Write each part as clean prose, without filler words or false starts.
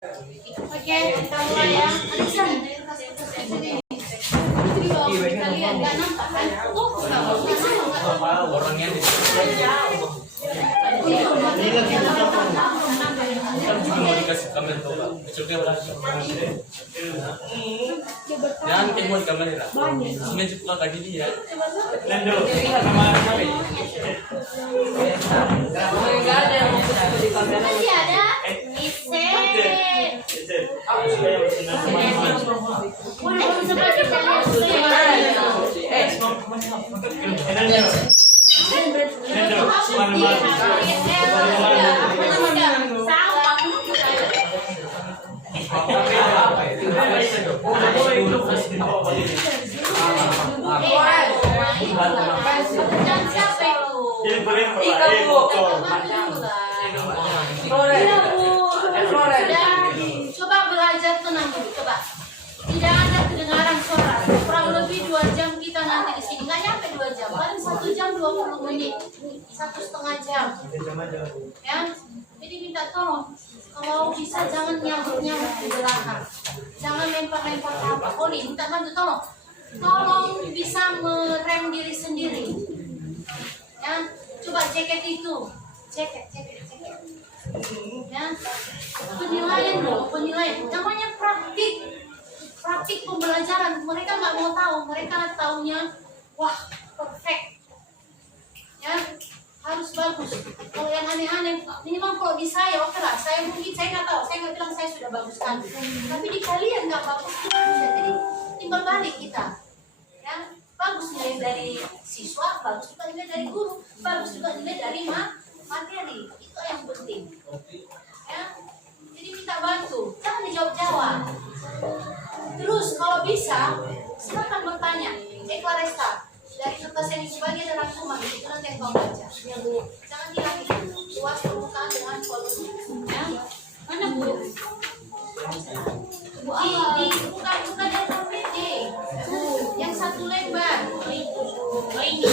Oke, kalau yang Arisan kalian nggak nampak kan? Orangnya di mau dikasih kamera tuh Pak. Kecilnya berapa? Jangan kayak buat kamera. Sebenarnya cukup lagi dia. Lendo. Masih ada? Ise. Boleh seperti kita lihat. Coba belajar tenang dulu, coba. Tidak ada kedengaran suara. Kurang lebih 2 jam kita nanti di sini. Nggak nyampe 2 jam, paling 1 jam 20 menit, 1,5 jam. Ya, jadi minta tolong. Kalau bisa jangan nyambut-nyambut di belakang. Jangan lempar-lempar apa. Oli, minta bantu tolong. Tolong bisa merem diri sendiri. Ya, coba jaket itu. Jaket. Ya, penilaian dong, penilaian. Namanya praktik pembelajaran. Mereka nggak mau tahu, mereka taunya wah perfect. Ya, harus bagus. Kalau yang aneh-aneh, minimal kalau di saya oke lah. Saya mungkin saya nggak tahu, saya nggak bilang saya sudah bagus kan. Tapi di kalian nggak bagus, jadi timbal balik kita. Ya, bagus nilai dari siswa, bagus juga nilai dari guru, bagus juga nilai dari materi. Itu yang penting. Ya, jadi minta bantu, jangan dijawab-jawab. Terus kalau bisa, silakan bertanya. Claresta, dari kertas yang dibagi ada rangkuman, itu nanti yang kau baca. Jangan hilang luas permukaan dengan volume. Ya, mana Bu? Bukan yang KPD. Yang 1 lembar. Oh ini.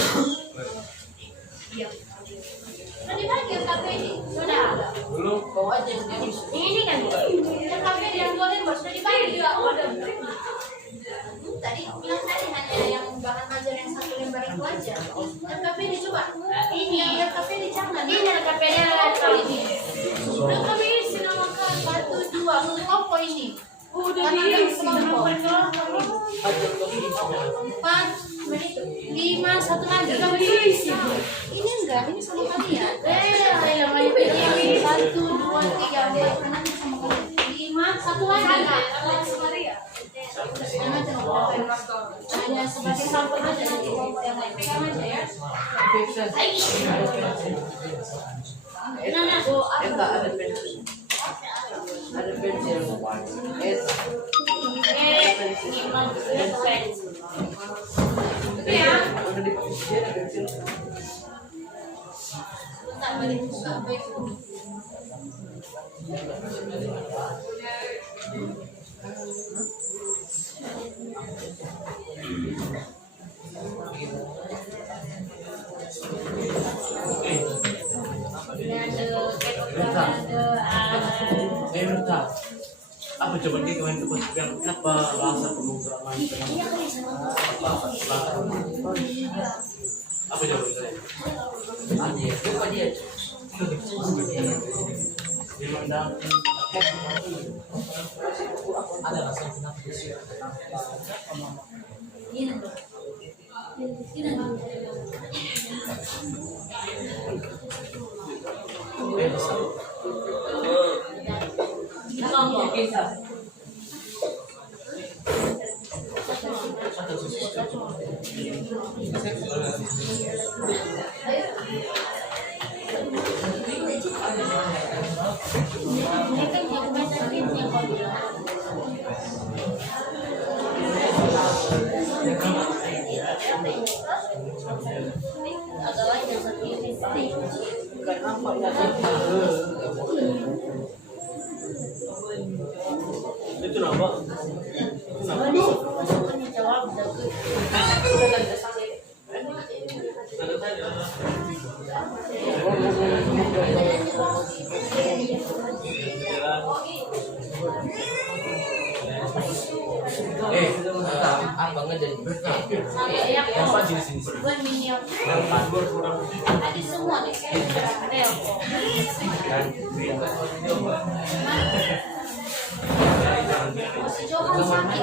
Sudah dibagi yang KPD? Sudah. belum. Bawa aja ini kan. Yang KPD yang 2 lembar sudah dibagi juga. Tadi bilang tadi hanya yang bahan ajar yang 1 lembar itu aja. Yang KPD coba. Ini yang KPD jangan. Ini yang KPD atau ini. Yang KPD sinamakan 1, 2. Apa ini? Udah diisi. 4, 5, 1 lagi. Ini enggak, ini sama kalian. Yang lain ini 1, 2, 3, 4 nanti sama kalian. 5, 1 lagi. Hanya sebagai sampel aja nanti yang lain pegang aja ya. Nah, Ada pensil. Ada pensil. ya. Udah dipakai ada pensil. Tak balik buka baik. Apa coba dia kemarin tuh yang kenapa bahasa pemrograman apa coba Dia coba dia. dimandang Ada rasa kenapa Ini tuh. Ini tuh. itu nama Apa ngejadi? Sampai yang bukan minion. Ada semua deh. Ada si Johan sakit.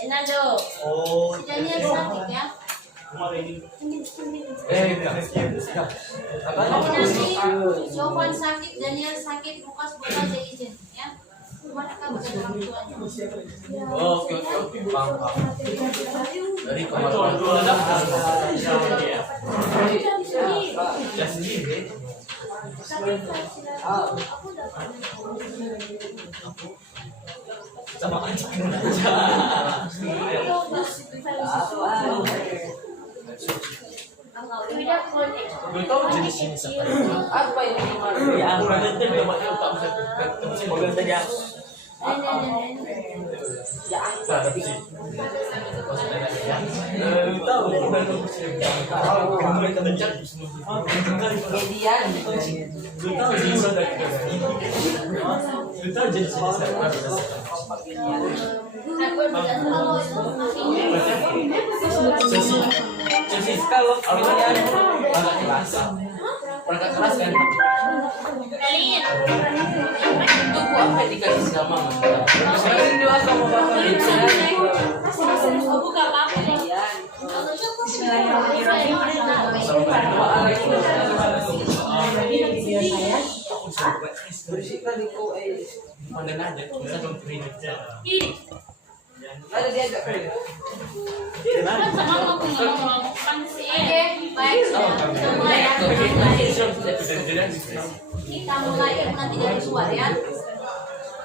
Enado. Si Daniel sakit ya. Nanti Jovan sakit, Daniel sakit, Lukas boleh aja izin ya. Mana kamu dengan orang tuanya? Oke. Paham. Dari kemarin ya sendiri. Sama aja. Gue tahu jenis ini Apa ini? ya aku ada tuh coba tak bisa ketemu mobil saja. Ya, Tapi sih. Tahu bukan kalau kita mencat median. gue tahu sih udah dari gue tahu jenis sesi kalau misalnya perangkat keras kan Kalian. Tunggu apa yang dikasih sama Sekarang dua sama bapak Buka apa? Bersihkan itu mana aja bisa dong kering ada dia agak kering. Kita mulai nanti dari suara ya.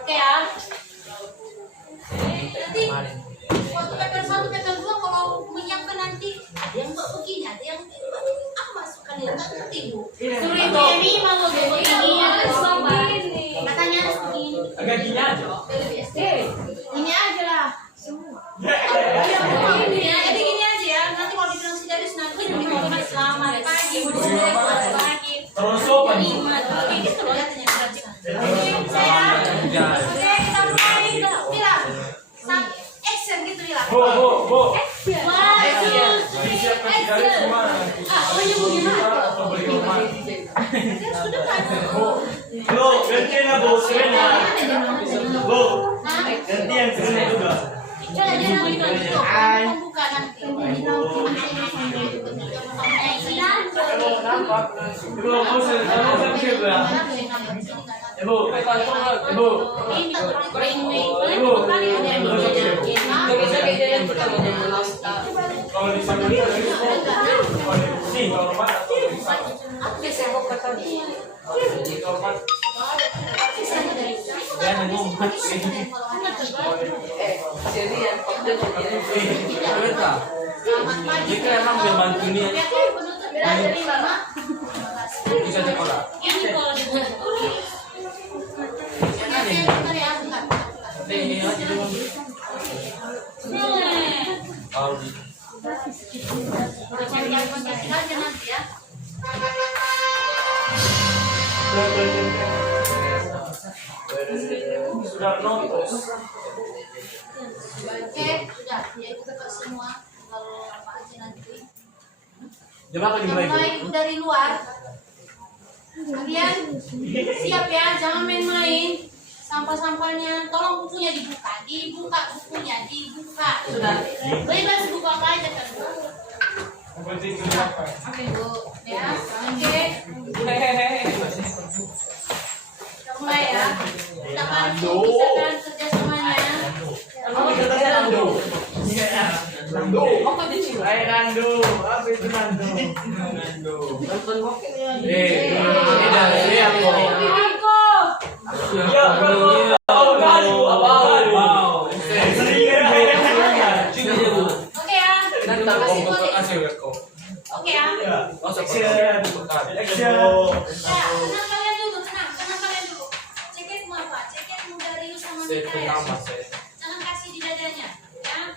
Oke ya. Nanti waktu paper 1, paper 2 kalau menyiapkan nanti ada yang buat begini, ada yang masukkan yang tak tertibu. Suruh ibu ini mau begini, katanya harus begini. agak gini aja Ini aja lah. Jadi gini aja ya. Nanti kalau dibilang si Darius nanti dibilang selamat pagi, selamat pagi. terus sopan Ini tuh loh ya ternyata. Oke, kita mulai itu. Mila, action gitu Mila. Bo. Action. Pokoknya bagaimana? Sudah kan? Bo, gantian na Bo, Serena. Bo, gantian Serena juga. Jangan itu pembuka nanti. Bo, mau sama siapa? Bo, Bo. Kalau di sana sih, kalau rumah jangan ngomong Jadi yang jika emang membantu nih bisa sekolah ini aja dulu kalau di Aja nanti ya. sudah nonton. Oke, sudah. Ya itu buka semua. Kalau apa aja nanti. jam apa Kita mulai dari luar. Kalian siap ya, jangan main-main. Sampah-sampahnya, tolong bukunya dibuka bukunya dibuka. Sudah. Bebas buka apa aja kan? Oke Bu, ya. Oke. Kita mulai ya. Kita akan pisahkan kerjasamanya. apa di Cina? Hai Nando, apa itu Nando? Nonton bokep. Ini aku. Aku. Ya, oh, Nando, apa? Oke ya. Kasih boleh. Oke ya. Action. Ya, tenang kalian dulu, tenang kalian dulu. Ceketmu apa? Ceketmu dari Yus sama Mika ya. Jangan kasih di dadanya, ya.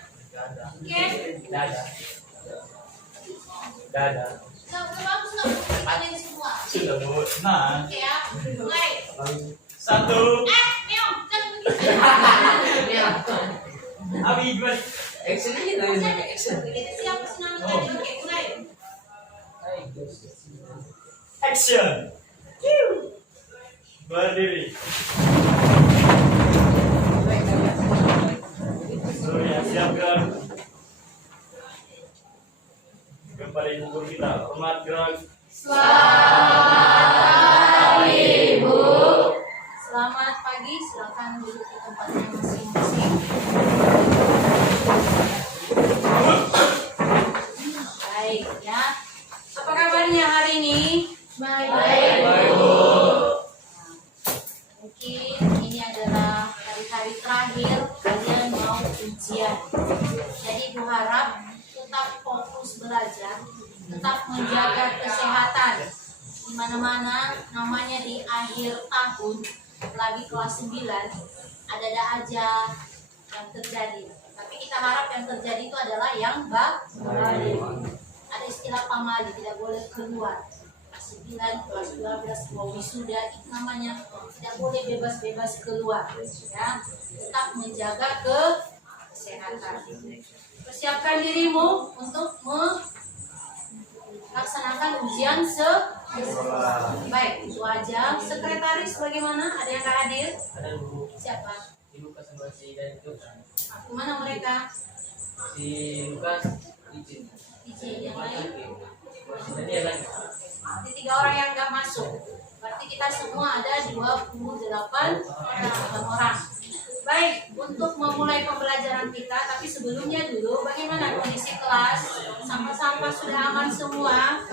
Oke. Dadah. Udah bagus nggak? Kalian semua. Sudah Bu. Nah, Oke ya. Mulai. 1. Meong, jangan begitu. Abi gimana? Action aja tadi action. Kita siapa sih nama tadi? Oke, mulai. Action. Berdiri. Surya siapkan. Kembali pukul kita. Hormat gerak. Selamat pagi, silakan duduk di tempatnya masing-masing. Baik ya. Apa kabarnya hari ini? Baik. Mungkin ini adalah hari-hari terakhir kalian mau ujian. Jadi Bu harap tetap fokus belajar, tetap menjaga kesehatan. Di mana-mana namanya di akhir tahun, lagi kelas 9, ada aja yang terjadi. Tapi kita harap yang terjadi itu adalah yang baik. Ada istilah pamali, tidak boleh keluar. Kelas 9, kelas 12, mau wisuda, itu namanya tidak boleh bebas-bebas keluar. Ya, tetap menjaga kesehatan. Persiapkan dirimu untuk melaksanakan ujian baik, itu aja. Sekretaris bagaimana? Ada yang hadir? Ada dulu. Siapa? Si Lukas sama si Dan itu. Mana mereka? Si Lukas izin. Yang lain? Tadi yang lain. Berarti 3 orang yang nggak masuk. Berarti kita semua ada 28 orang. Baik, untuk memulai pembelajaran kita, tapi sebelumnya dulu, bagaimana kondisi kelas? Sampah-sampah sudah aman semua?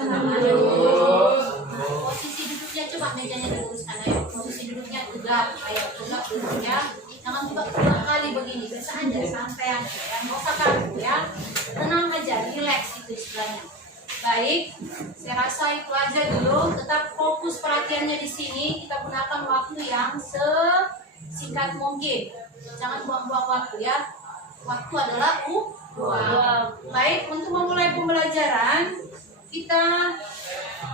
Posisi duduknya, coba mejanya diluruskan, ayo. Posisi duduknya tegak, ayo tegak duduknya. Jangan juga 2 kali begini, biasa aja, santai aja, ya. Nggak usah kaku, ya. Tenang aja, relax itu istilahnya. Baik, saya rasa itu aja dulu. Tetap fokus perhatiannya di sini. Kita gunakan waktu yang singkat mungkin. Jangan buang-buang waktu ya. Waktu adalah uang. Baik, untuk memulai pembelajaran, kita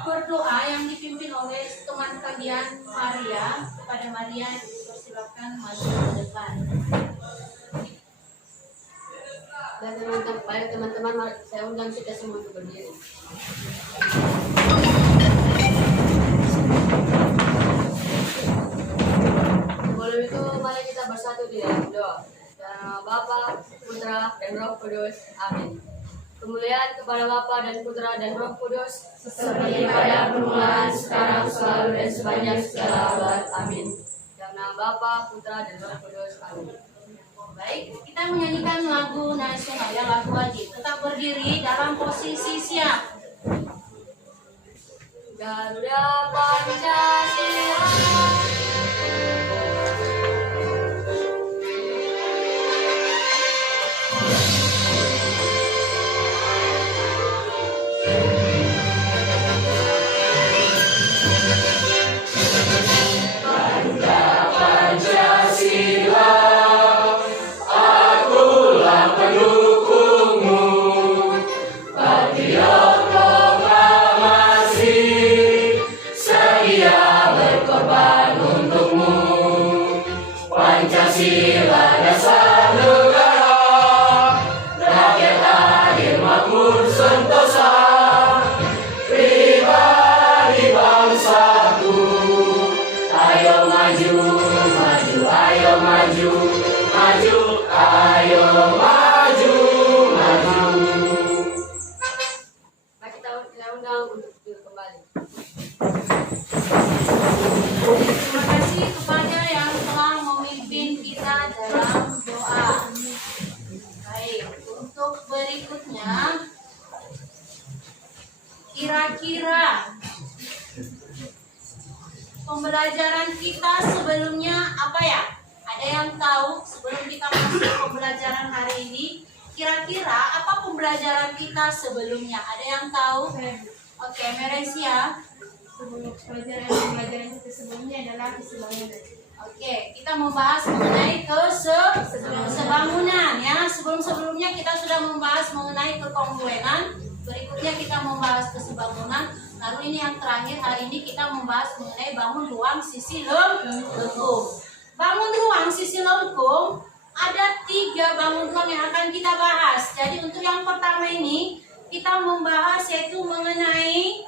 berdoa yang dipimpin oleh teman kalian Maria. Kepada Maria dipersilakan maju ke depan. Dan teman-teman, saya undang kita semua untuk berdiri. Sebelum itu, mari kita bersatu di dalam doa. Dan Bapa, Putra, dan Roh Kudus. Amin. Kemuliaan kepada Bapa dan Putra dan Roh Kudus, seperti pada permulaan, sekarang, selalu, dan sepanjang segala abad. Amin. Dalam nama Bapa, Putra, dan Roh Kudus. Amin. Baik, kita menyanyikan lagu nasional ya, lagu wajib. Tetap berdiri dalam posisi siap. Garuda Pancasila. Mari kita undang untuk duduk kembali. Terima kasih kepada yang telah memimpin kita dalam doa. Baik, untuk berikutnya kira-kira pembelajaran kita sebelumnya apa ya? Ada yang tahu sebelum kita masuk pembelajaran hari ini? Kira-kira apa pembelajaran kita sebelumnya? Ada yang tahu? Oke, Meresia. Pembelajaran kita sebelumnya adalah kesebangunan. Oke, kita membahas mengenai kesebangunan ya. Sebelum-sebelumnya kita sudah membahas mengenai kekongruenan. Berikutnya kita membahas kesebangunan. Lalu ini yang terakhir hari ini kita membahas mengenai bangun ruang sisi lengkung. Bangun ruang sisi lengkung ada 3 bangun ruang yang akan kita bahas. Jadi untuk yang pertama ini kita membahas yaitu mengenai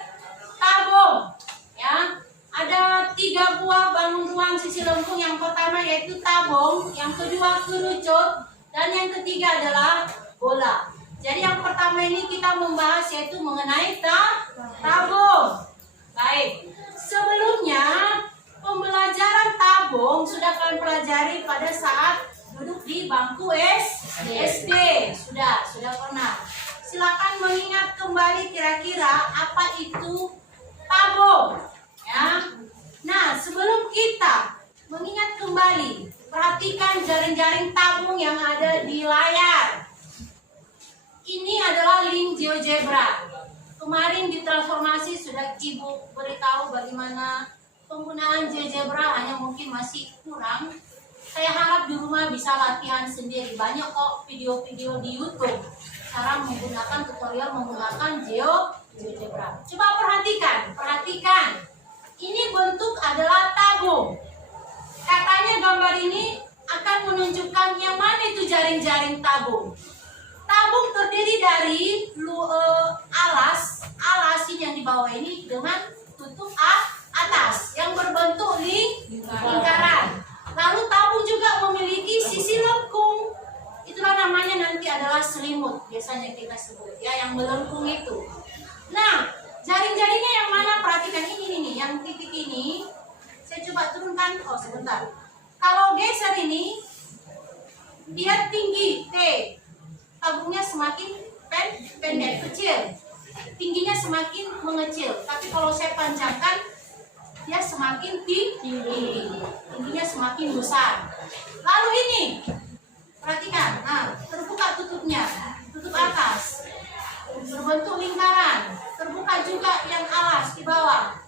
tabung ya. Ada 3 buah bangun ruang sisi lengkung. Yang pertama yaitu tabung, yang kedua kerucut, dan yang ketiga adalah bola. Jadi yang pertama ini kita membahas yaitu mengenai tabung. Baik, sebelumnya pembelajaran tabung sudah kalian pelajari pada saat duduk di bangku SD. Sudah pernah. Silakan mengingat kembali kira-kira apa itu tabung. Ya. Nah, sebelum kita mengingat kembali, perhatikan jaring-jaring tabung yang ada di layar. Ini adalah link GeoGebra. Kemarin di transformasi sudah Ibu beritahu bagaimana penggunaan GeoGebra, hanya mungkin masih kurang. Saya harap di rumah bisa latihan sendiri. Banyak kok video-video di YouTube cara menggunakan tutorial menggunakan GeoGebra. Coba perhatikan. Ini bentuk adalah tabung. Katanya gambar ini akan menunjukkan yang mana itu jaring-jaring tabung. Tabung terdiri dari alas ini yang di bawah ini dengan tutup atas yang berbentuk lingkaran. Lalu tabung juga memiliki sisi lengkung. Itulah namanya nanti adalah selimut biasanya kita sebut ya, yang melengkung itu. Nah, jaring-jaringnya yang mana? Perhatikan ini nih, yang titik ini. Saya coba turunkan. Oh, sebentar. Kalau geser ini, dia tinggi T. Tabungnya semakin pendek, kecil. Tingginya semakin mengecil. Tapi kalau saya panjangkan, dia semakin tinggi. Tingginya semakin besar. Lalu ini, perhatikan. Nah, terbuka tutupnya. Tutup atas. Berbentuk lingkaran. Terbuka juga yang alas di bawah.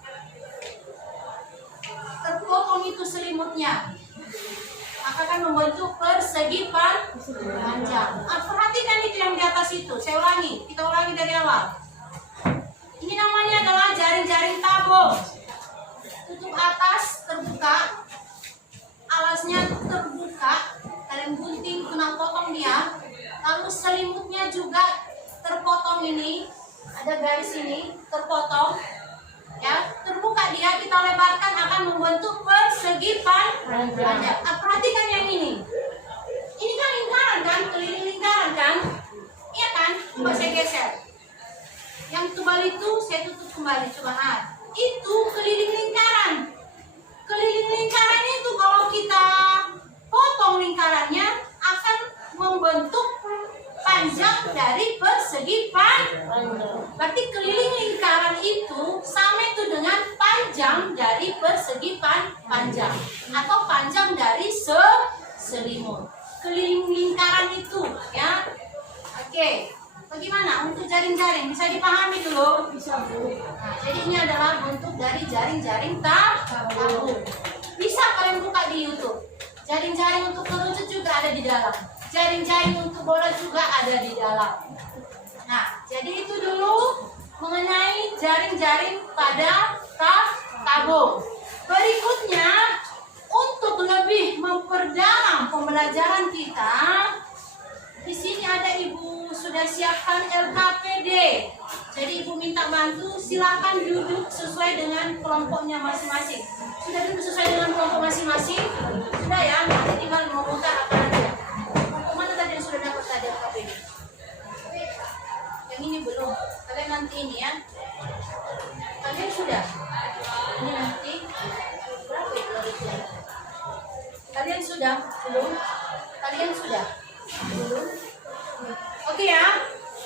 Terpotong itu selimutnya. Maka akan membentuk persegi panjang. Perhatikan itu yang di atas itu. Saya ulangi. Kita ulangi dari awal. Ini namanya adalah jaring-jaring tabung. Tutup atas terbuka. Alasnya terbuka. Kalian gunting, kena potong dia. Lalu selimutnya juga terpotong ini. Ada garis ini terpotong ya, terbuka dia, kita lebarkan akan membentuk persegi panjang. Perhatikan yang ini kan lingkaran kan, keliling lingkaran kan, iya kan? Coba saya geser yang tebal itu, saya tutup kembali, coba itu keliling lingkarannya itu kalau kita potong lingkarannya akan membentuk panjang dari persegi panjang. Berarti keliling lingkaran itu sama itu dengan panjang dari persegi panjang atau panjang dari selimut. Keliling lingkaran itu ya. Oke. Bagaimana untuk jaring-jaring? Bisa dipahami dulu? Bisa, Bu. Nah, jadi ini adalah bentuk dari jaring-jaring tabung. Bisa kalian buka di YouTube. Jaring-jaring untuk kerucut juga ada di dalam. Jaring-jaring untuk bola juga ada di dalam. Nah, jadi itu dulu mengenai jaring-jaring pada tabung. Berikutnya, untuk lebih memperdalam pembelajaran kita, di sini ada Ibu sudah siapkan LKPD. Jadi Ibu minta bantu, silakan duduk sesuai dengan kelompoknya masing-masing. Sudah duduk sesuai dengan kelompok masing-masing? Sudah ya, nanti tinggal memutar apa aja. Mana tadi yang sudah dapat tadi LKPD? Yang ini belum. Kalian nanti ini ya. Kalian sudah? Ini nanti berapa itu? Kalian sudah? Belum? Kalian sudah? Belum? Oke ya.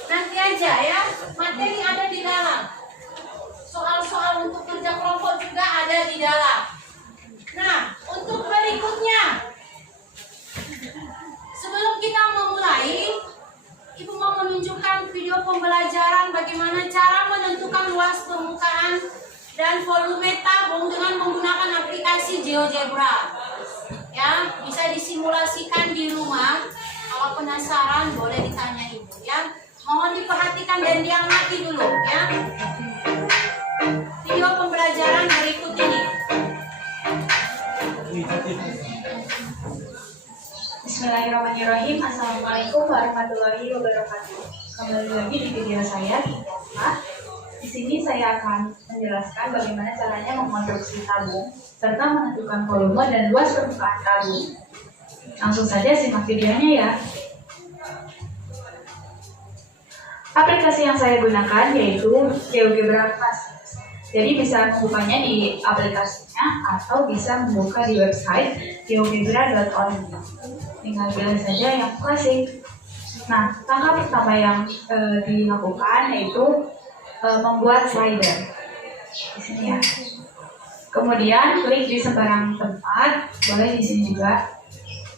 Nanti aja ya. Materi ada di dalam. dalam. Nah, untuk berikutnya, sebelum kita memulai, Ibu mau menunjukkan video pembelajaran bagaimana cara menentukan luas permukaan dan volume tabung dengan menggunakan aplikasi GeoGebra. Ya, bisa disimulasikan di rumah. Kalau penasaran boleh ditanya Ibu ya. Mohon diperhatikan dan diamati dulu ya. Video pembelajaran berikut ini. Bismillahirrahmanirrahim. Assalamualaikum warahmatullahi wabarakatuh. Kembali lagi di video saya. Di sini saya akan menjelaskan bagaimana caranya mengonstruksi tabung serta menentukan volume dan luas permukaan tabung. Langsung saja simak videonya ya. Aplikasi yang saya gunakan yaitu GeoGebra Plus. Jadi bisa membukanya di aplikasinya atau bisa membuka di website geogebra.org. Tinggal pilih saja yang klasik. Nah, langkah pertama yang dilakukan yaitu membuat slider. Di sini ya. Kemudian klik di sembarang tempat, boleh di sini juga.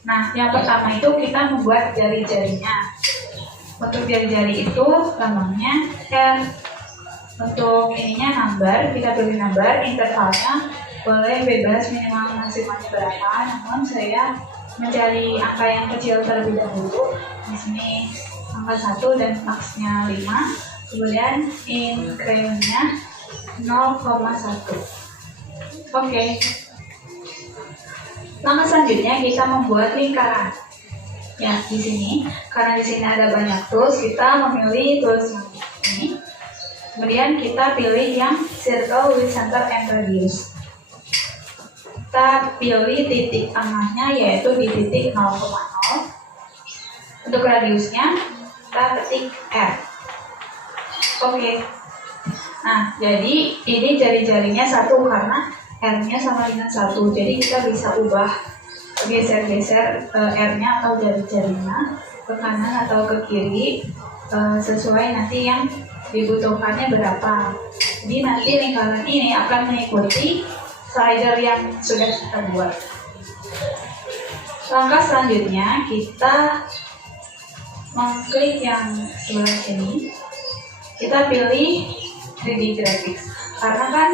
Nah, yang pertama itu kita membuat jari-jarinya. Untuk jari-jari itu lambangnya R. Untuk ininya number, kita pilih number, intervalnya boleh bebas minimal maksimalnya berapa, namun saya mencari angka yang kecil terlebih dahulu. Di sini angka 1 dan maksnya 5. Kemudian incrementnya 0,1. Oke. Langkah selanjutnya kita membuat lingkaran. Ya, di sini karena di sini ada banyak tools, kita memilih tools yang ini. Kemudian kita pilih yang circle with center and radius. Kita pilih titik tengahnya yaitu di titik 0,0. Untuk radiusnya kita ketik R. Oke. Nah, jadi ini jari-jarinya 1 karena R-nya sama dengan 1. Jadi kita bisa ubah geser-geser R-nya atau jari-jarinya ke kanan atau ke kiri sesuai nanti yang dibutuhkannya berapa. Jadi nanti lingkaran ini akan mengikuti slider yang sudah kita buat. Langkah selanjutnya kita mengklik yang sebelah sini. Kita pilih 3D graphics karena kan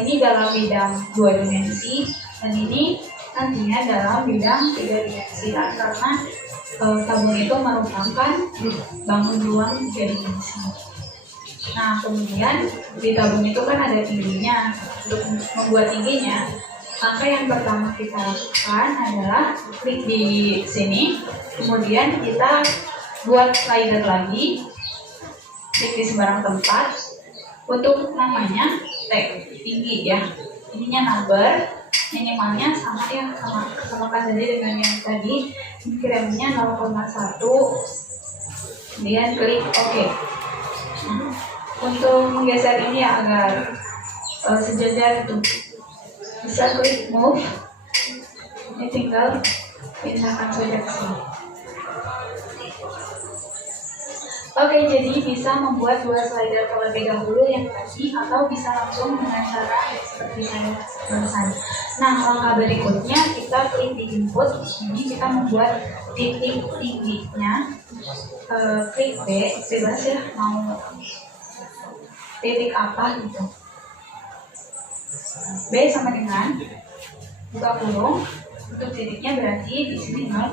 ini dalam bidang 2 dimensi dan ini nantinya dalam bidang 3 dimensi karena tabung itu merupakan bangun ruang 3 dimensi. Nah, kemudian di tabung itu kan ada tingginya. Untuk membuat tingginya, langkah yang pertama kita lakukan adalah klik di sini, kemudian kita buat slider lagi, klik di sembarang tempat. Untuk namanya tag tinggi ya, ininya number, minimalnya sama ya, samakan saja dengan yang tadi, incrementnya 0,1, kemudian klik OK. Untuk menggeser ini agar sejajar itu bisa klik move, ini tinggal pindahkan saja ke sini. Oke, jadi bisa membuat 2 slider terlebih dahulu yang tadi atau bisa langsung dengan cara seperti saya barusan. Nah, langkah berikutnya kita klik di input. Ini kita membuat titik tingginya, klik B, bebas ya mau titik apa gitu. B sama dengan buka kurung. Untuk titiknya berarti di sini 0,0,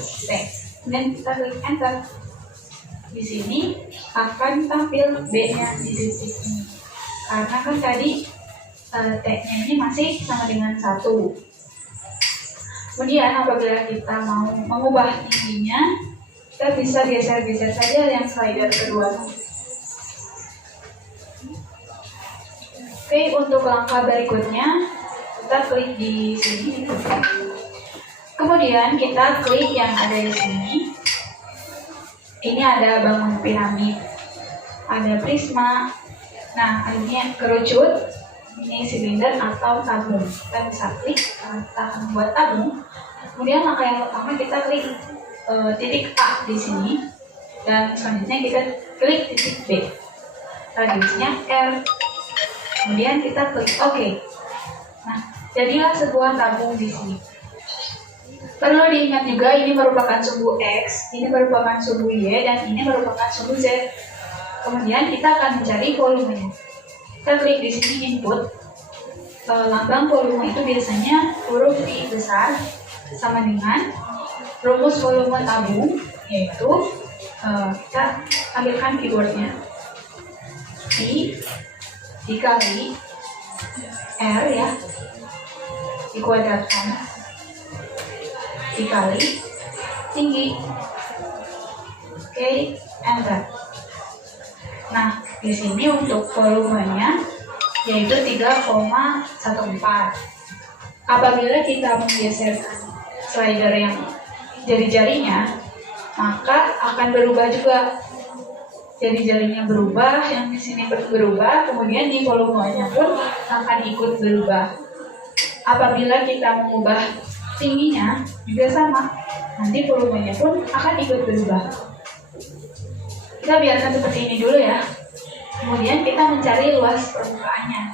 T. Kemudian kita klik enter. Di sini akan tampil B-nya di titik ini. Karena kan tadi T-nya ini masih sama dengan 1. Kemudian apabila kita mau mengubah tingginya, kita bisa geser-geser saja yang slider kedua. Oke, untuk langkah berikutnya kita klik di sini. Kemudian kita klik yang ada di sini. Ini ada bangun piramid, ada prisma. Nah, ini kerucut, ini silinder atau tabung. Kita bisa klik karena kita akan membuat tabung. Kemudian langkah yang pertama kita klik titik A di sini, dan selanjutnya kita klik titik B. Radiusnya R. Kemudian kita klik OK. Nah, jadilah sebuah tabung di sini. Perlu diingat juga ini merupakan sumbu X, ini merupakan sumbu Y, dan ini merupakan sumbu Z. Kemudian kita akan mencari volumenya. Kita klik di sini input. Lambang volume itu biasanya huruf I besar sama dengan rumus volume tabung, yaitu kita ambilkan keywordnya I dikali R ya, dikuadratkan dikali tinggi. Oke, enter. Nah, di sini untuk volumenya yaitu 3,14. Apabila kita menggeserkan slider yang jari-jarinya, maka akan berubah juga. Jari-jarinya berubah, yang di sini berubah, kemudian di volumenya pun akan ikut berubah. Apabila kita mengubah tingginya juga sama, nanti volumenya pun akan ikut berubah. Kita biarkan seperti ini dulu ya. Kemudian kita mencari luas permukaannya.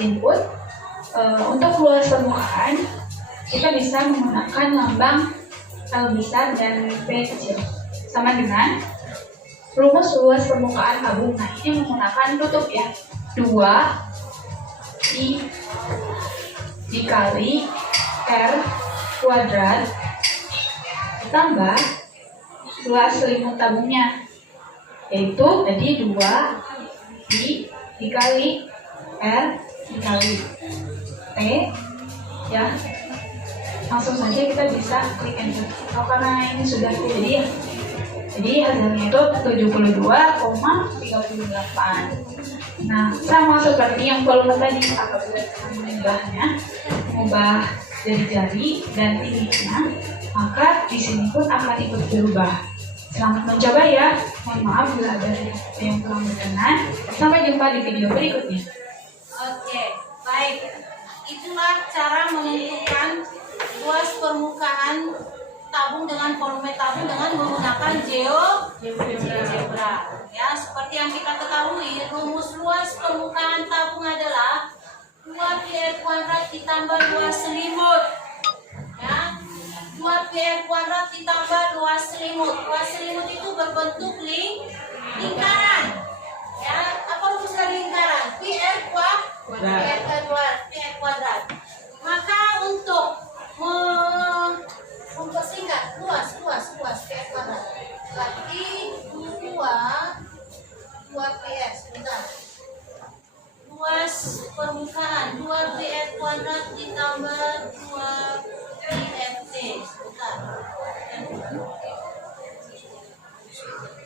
Input. Untuk luas permukaan, kita bisa menggunakan lambang L besar dan P kecil. Sama dengan rumus luas permukaan tabung. Nah, ini menggunakan tutup ya. 2 I dikali R kuadrat ditambah luas selimut tabungnya, yaitu tadi 2 I dikali R dikali T ya. Langsung saja kita bisa klik enter. Karena ini sudah jadi hasilnya itu 72,38. Nah, sama seperti yang volume tadi, apabila kita mengubah jari-jari dan tingginya, maka di sini pun akan ikut berubah. Selamat mencoba ya. Mohon maaf bila ada yang kurang berkenan. Sampai jumpa di video berikutnya. Oke, baik. Itulah cara menentukan luas permukaan tabung dengan volume tabung dengan menggunakan GeoGebra. Ya, seperti yang kita ketahui, rumus luas permukaan tabung adalah 2πr kuadrat ditambah luas selimut. Ya, 2πr kuadrat ditambah luas selimut. Luas selimut itu berbentuk lingkaran. Ya, apa rumus dari lingkaran? PR kuadrat. Maka untuk mempersingkat luas PR kuadrat. Berarti 2 PS, bentar. Luas permukaan 2 PR kuadrat ditambah 2 PFT. Bentar.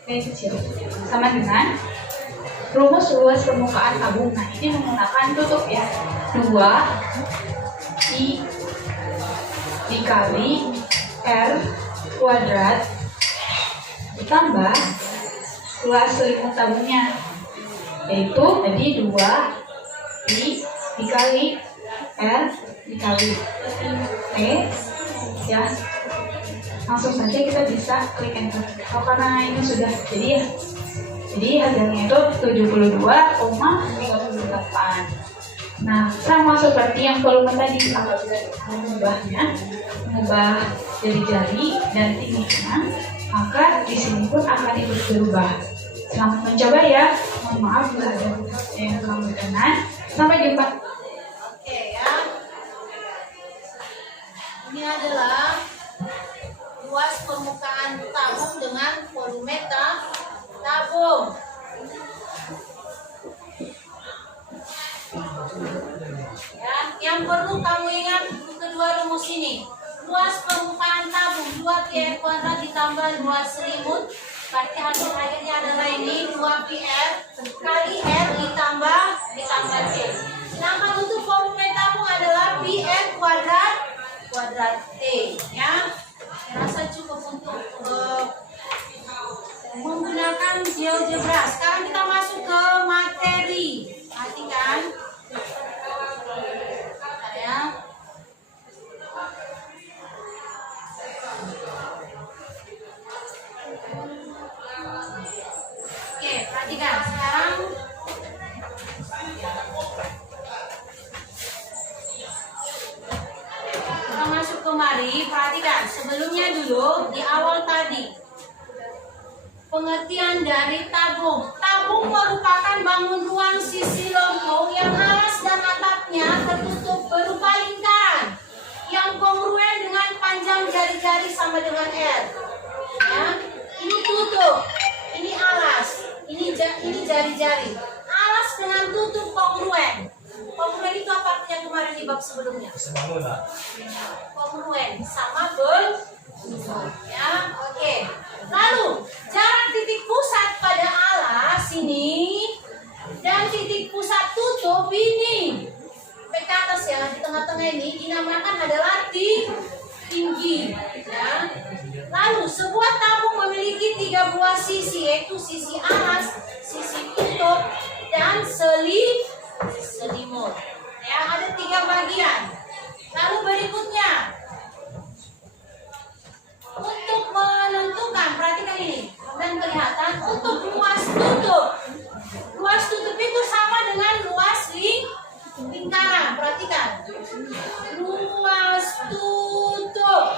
P kecil. Sama dengan rumus luas permukaan tabung. Nah, ini menggunakan tutup ya. 2 I dikali R kuadrat ditambah luas selimut tabungnya, yaitu tadi 2 I dikali R dikali T ya. Langsung saja kita bisa klik enter. Karena ini sudah jadi hasilnya itu 72,38. Nah, sama seperti yang volume tadi, apabila mengubah jari-jari dan tingginya, maka di sini pun akan ikut berubah. Selamat mencoba ya. Mohon maaf bila ada yang kurang berkenan. Sampai jumpa. Oke ya. Ini adalah luas permukaan tabung dengan volume tabung. Ya, yang perlu kamu ingat kedua rumus ini. Luas permukaan tabung 2πr kuadrat ditambah luas selimut, berarti hasil akhirnya adalah ini 2πr kali R ditambah T. Sedangkan untuk volume tabung adalah PR kuadrat T ya. Saya rasa cukup untuk menggunakan GeoGebra. Sekarang kita masuk ke materi. Perhatikan ya. Oke, perhatikan sekarang berikutnya dulu di awal tadi. Pengertian dari tabung. Tabung merupakan bangun ruang sisi lengkung yang alas dan atapnya tertutup berupa lingkaran yang kongruen dengan panjang jari-jari sama dengan R. Ya, ini tutup, ini alas, ini jari-jari. Alas dengan tutup kongruen. Kongruen itu apa artinya kemarin di bab sebelumnya? Kongruen sama ya, oke. Lalu jarak titik pusat pada alas ini dan titik pusat tutup ini ke atas ya, di tengah-tengah ini dinamakan adalah tinggi ya. Lalu sebuah tabung memiliki 3 buah sisi, yaitu sisi alas, sisi tutup, dan selimut ya, ada 3 bagian. Lalu berikutnya, untuk menentukan, perhatikan ini dan kelihatan, untuk luas tutup itu sama dengan luas lingkaran. Perhatikan, luas tutup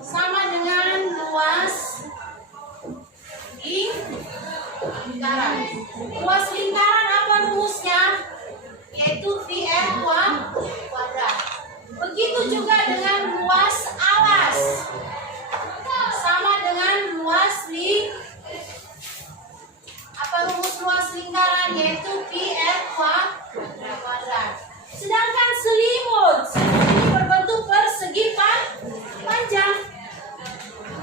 sama dengan luas lingkaran. Luas lingkaran apa rumusnya? Yaitu VR kuadrat. Begitu juga dengan luas alas, sama dengan luas rumus luas lingkaran, yaitu PR kuadrat. Sedangkan selimut ini berbentuk persegi panjang.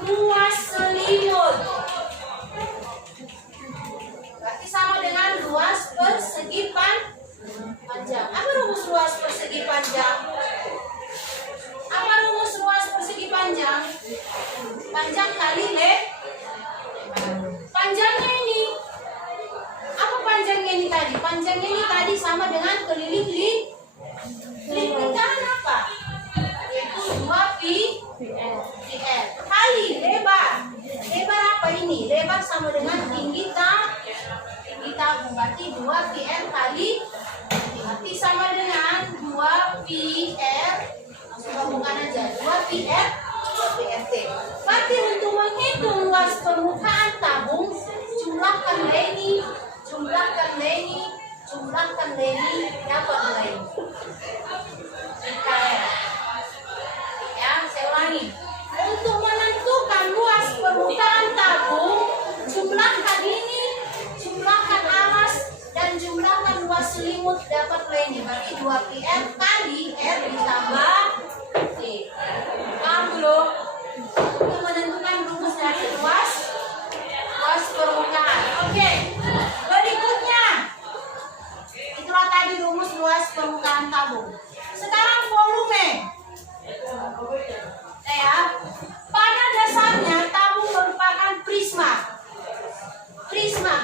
Luas selimut berarti sama dengan luas persegi panjang. Apa rumus luas persegi panjang? Apa rumus luas persegi panjang? Panjang kali panjangnya ini. Apa panjangnya ini tadi? Panjangnya ini tadi sama dengan keliling lingkaran apa? Yaitu 2πr kali lebar. Lebar apa ini? Lebar sama dengan tinggi tabung. Berarti 2πr kali, berarti sama dengan 2πr. Langsung gabungkan aja, 2πr 2πrt. Berarti untuk menghitung luas permukaan tabung, jumlahkan Leni, dapat nilai ya. Saya ulangi, untuk menentukan luas permukaan tabung, jumlahkan ini, jumlahkan alas, dan jumlahkan luas selimut, dapat Leni. Berarti 2πr kali R ditambah T. Paham belum? Untuk menentukan rumus dari luas permukaan. Oke. Berikutnya, itulah tadi rumus luas permukaan tabung. Sekarang volume. Ya. Pada dasarnya tabung merupakan prisma.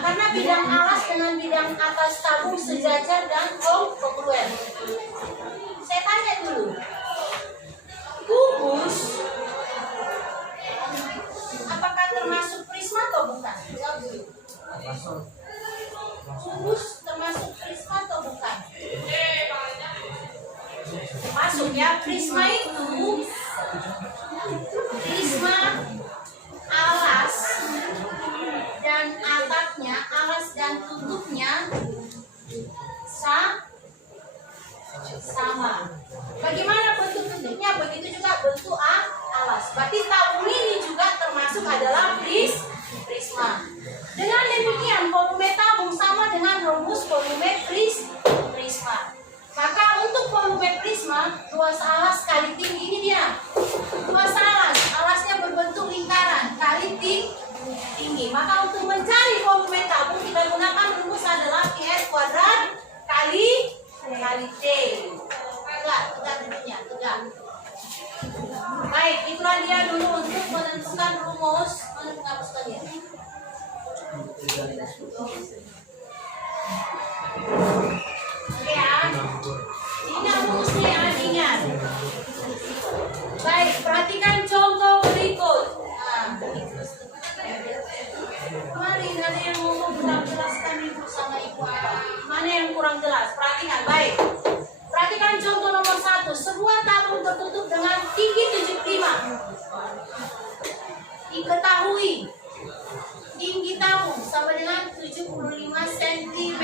Karena bidang alas dengan bidang atas tabung sejajar dan kongruen. Saya tanya dulu. Kubus apakah termasuk prisma atau bukan? Jawab dulu. Kubus termasuk prisma atau bukan? Masuk ya. Prisma itu alas dan atapnya, alas dan tutupnya sama. Bagaimana bentuk tutupnya? Begitu juga bentuk alas. Berarti tabung ini juga termasuk adalah prisma. Dengan demikian, volume tabung sama dengan rumus volume prisma. Maka untuk volume prisma, luas alas kali tinggi, ini dia. Luas alasnya berbentuk lingkaran kali tinggi. Maka untuk mencari volume tabung, kita gunakan rumus adalah PR kuadrat kali T. Tegak tentunya, tegak. Baik, itulah dia dulu untuk menentukan rumus. Mana penghapuskan ya? Oke ya. Ingat rumusnya ya, ingat. Baik, perhatikan contoh berikut. Kemarin ada yang ngomong kurang jelaskan ibu sama ibu. Mana yang kurang jelas? Perhatikan, baik. Perhatikan contoh nomor 1. Sebuah tabung tertutup dengan tinggi 75. sama dengan 75 cm.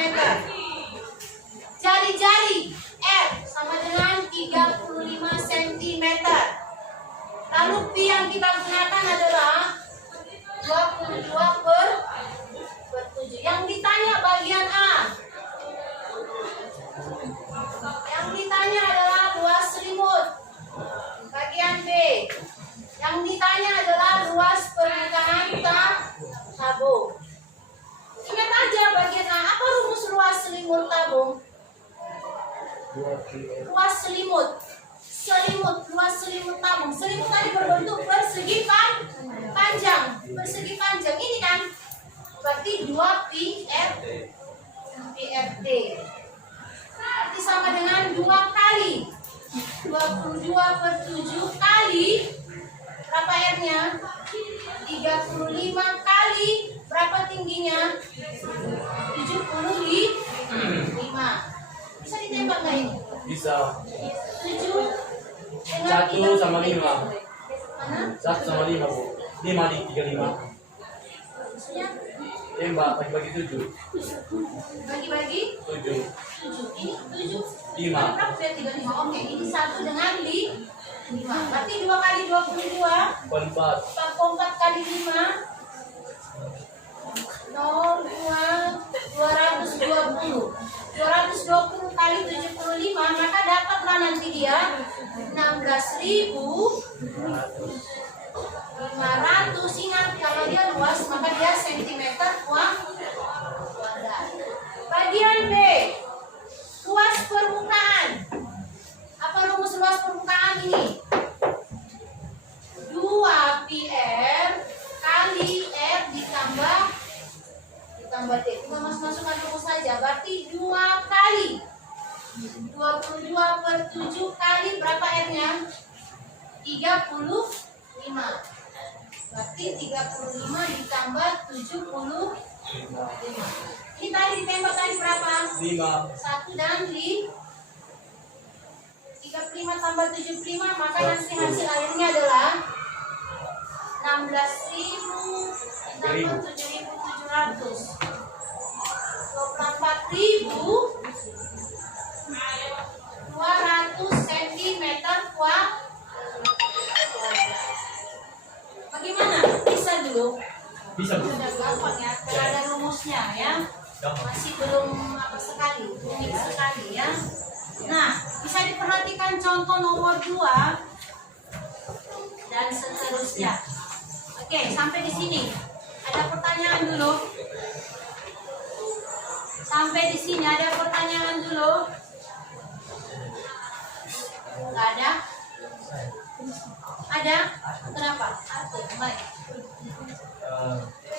Jari-jari R sama dengan 35 cm. Lalu pi yang kita gunakan adalah 22/7. Yang ditanya bagian A. Yang ditanya adalah luas selimut. Bagian B. Yang ditanya adalah luas permukaan tabung. Ingat aja bagian A. Apa rumus luas selimut tabung? Luas selimut. Luas selimut tabung. Selimut tadi berbentuk persegi panjang. Persegi panjang ini kan berarti 2 pi RT. Berarti sama dengan 2 kali 22/7 kali berapa R-nya? 35 kali berapa tingginya? 75. Bisa ditembak nggak ini? Bisa. 7 1 sama 5. Mana? 1 sama 5, Bu. 5 di 35. Maksudnya Mbak, bagi-bagi 7. bagi-bagi 7. 7. Ini 7. 5. Berapa ya 35? Oke, ini 1 dengan 5. Berarti 2 kali 22. 4. 44 kali 5. 220 kali 75, maka dapatlah nanti dia 16.500. Ingat, kalau dia luas maka dia sentimeter kuadrat. Bagian B, luas permukaan. Apa rumus luas permukaan ini? 2 pi R kali R ditambah T. Kita masukkan rumus saja. Berarti 2 kali 22/7 kali berapa R-nya? 35. Berarti 35 ditambah 75. Ini tadi ditembak tadi berapa? 5. 1 dan 35 tambah 75, maka nanti hasil akhirnya adalah 16.000 ditambah 7.700. 24.200 cm kuadrat. Bagaimana? Bisa dulu? Bisa, Bu. Sudah gampang ya, karena ada rumusnya ya. Masih belum apa sekali, unik sekali ya. Nah, bisa diperhatikan contoh nomor 2 dan seterusnya. Oke, sampai di sini. Ada pertanyaan dulu? Sampai di sini ada pertanyaan dulu? Nggak ada? Ada? Kenapa? Aku, baik.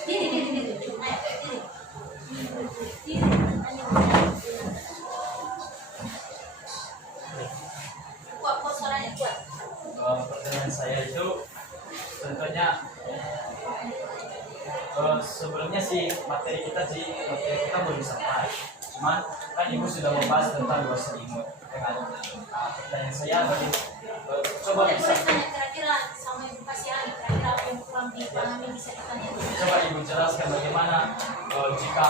Diri. Ayo, diri. Kuat suaranya, kuat. Pertanyaan saya itu contohnya sebelumnya materi kita belum sampai. Cuman kan Ibu sudah membahas tentang luas selimut. Pertanyaan saya coba Boleh bisa tanya kira-kira sama Ibu kasih Ali, kira-kira apa yang kurang dipahami bisa ditanya dulu. coba Ibu jelaskan bagaimana jika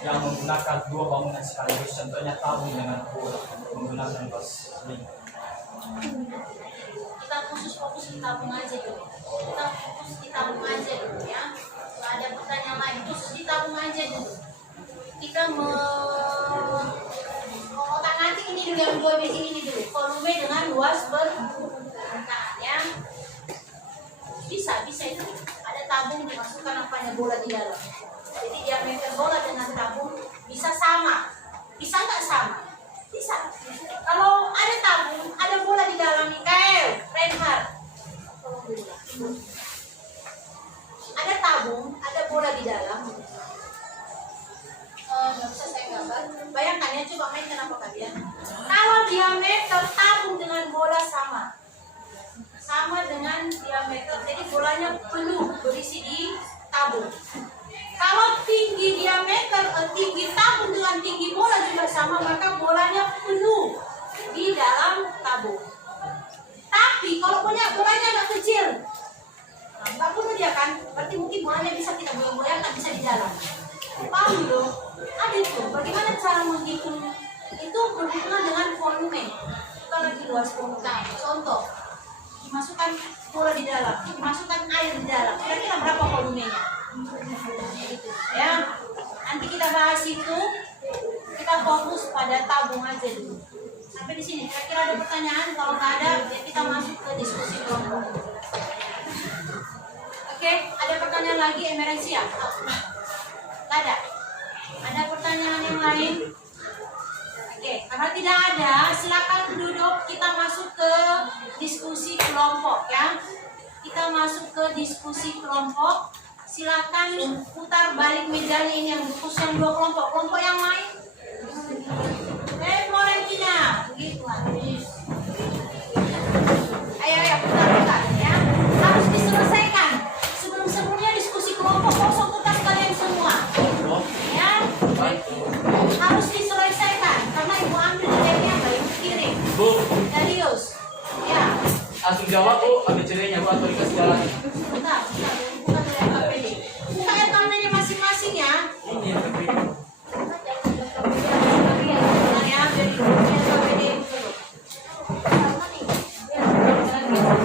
yang menggunakan 2 bangunan sekaligus, contohnya tabung dengan bola menggunakan luas selimut. Kita fokus di tabung aja dulu. Ya. Kalau ada pertanyaan lain, khusus di tabung aja dulu. Kita otak-atik ini dulu, yang 2 biji ini dulu. Volume dengan luas permukaan ya. Bisa itu. Ada tabung dimasukkan apanya bola di dalam. Jadi diameter bola dengan tabung bisa sama. Bisa nggak sama? Bisa. Kalau ada tabung, ada bola di dalam, Mikael, Reinhard. Ada tabung, ada bola di dalam. Nggak bisa saya gambar. Bayangkan ya, coba mainkan apa kalian. Kalau diameter tabung dengan bola sama dengan diameter, jadi bolanya penuh berisi di tabung. Kalau tinggi tabung dengan tinggi bola juga sama, maka bolanya penuh di dalam tabung. Tapi kalau bolanya agak kecil, nggak penuh dia kan, berarti mungkin bolanya bisa kita goyang-goyangkan, bisa di dalam. tahu loh, ada itu. Bagaimana cara menghitung? Itu berhubungan dengan volume. Kita lagi luas permukaan. Contoh, dimasukkan bola di dalam, dimasukkan air di dalam. Kira-kira berapa volumenya? Gitu. Ya. Nanti kita bahas itu. Kita fokus pada tabung aja dulu. Sampai di sini. Kira-kira ada pertanyaan? Kalau nggak ada, ya kita masuk ke diskusi kelompok. Oke, ada pertanyaan lagi emerensia? Nggak ada? Ada pertanyaan yang lain? Oke, karena tidak ada, silakan duduk. Kita masuk ke diskusi kelompok ya. Kita masuk ke diskusi kelompok. Silakan putar balik mejanya ini yang khusus yang 2 kelompok. Kelompok yang lain? Florentina, begitu habis. Ayo putar ya. Harus diselesaikan. Sebelumnya diskusi kelompok kosong kertas kalian semua. Ya. Harus diselesaikan karena ibu ambil nilainya apa ibu kirim. Bu, Darius. Ya. langsung jawab Bu, ambil cerainya Bu atau dikasih jalan. Bentar. Bukan dari KPD. Buka akunnya masing-masing ya. Ini yang KPD.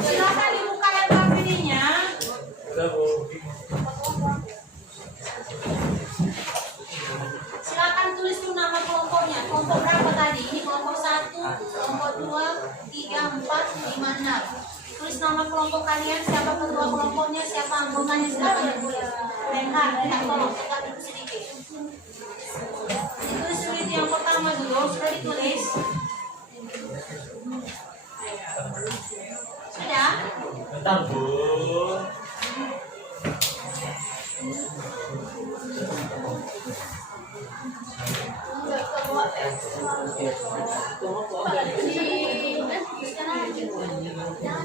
Silakan dibuka yang KPD-nya. Udah Bu. Silakan tulis tuh nama kelompoknya. Kelompok berapa tadi? Ini kelompok 1, kelompok 2, 3, 4, 5, 6. Tulis nama kelompok kalian, siapa ketua kelompoknya, siapa anggotanya, silakan ditulis. Renhard, kita tolong tegak dulu sedikit. Ditulis dulu itu yang pertama dulu, sudah ditulis. Sudah? Bentar, Bu.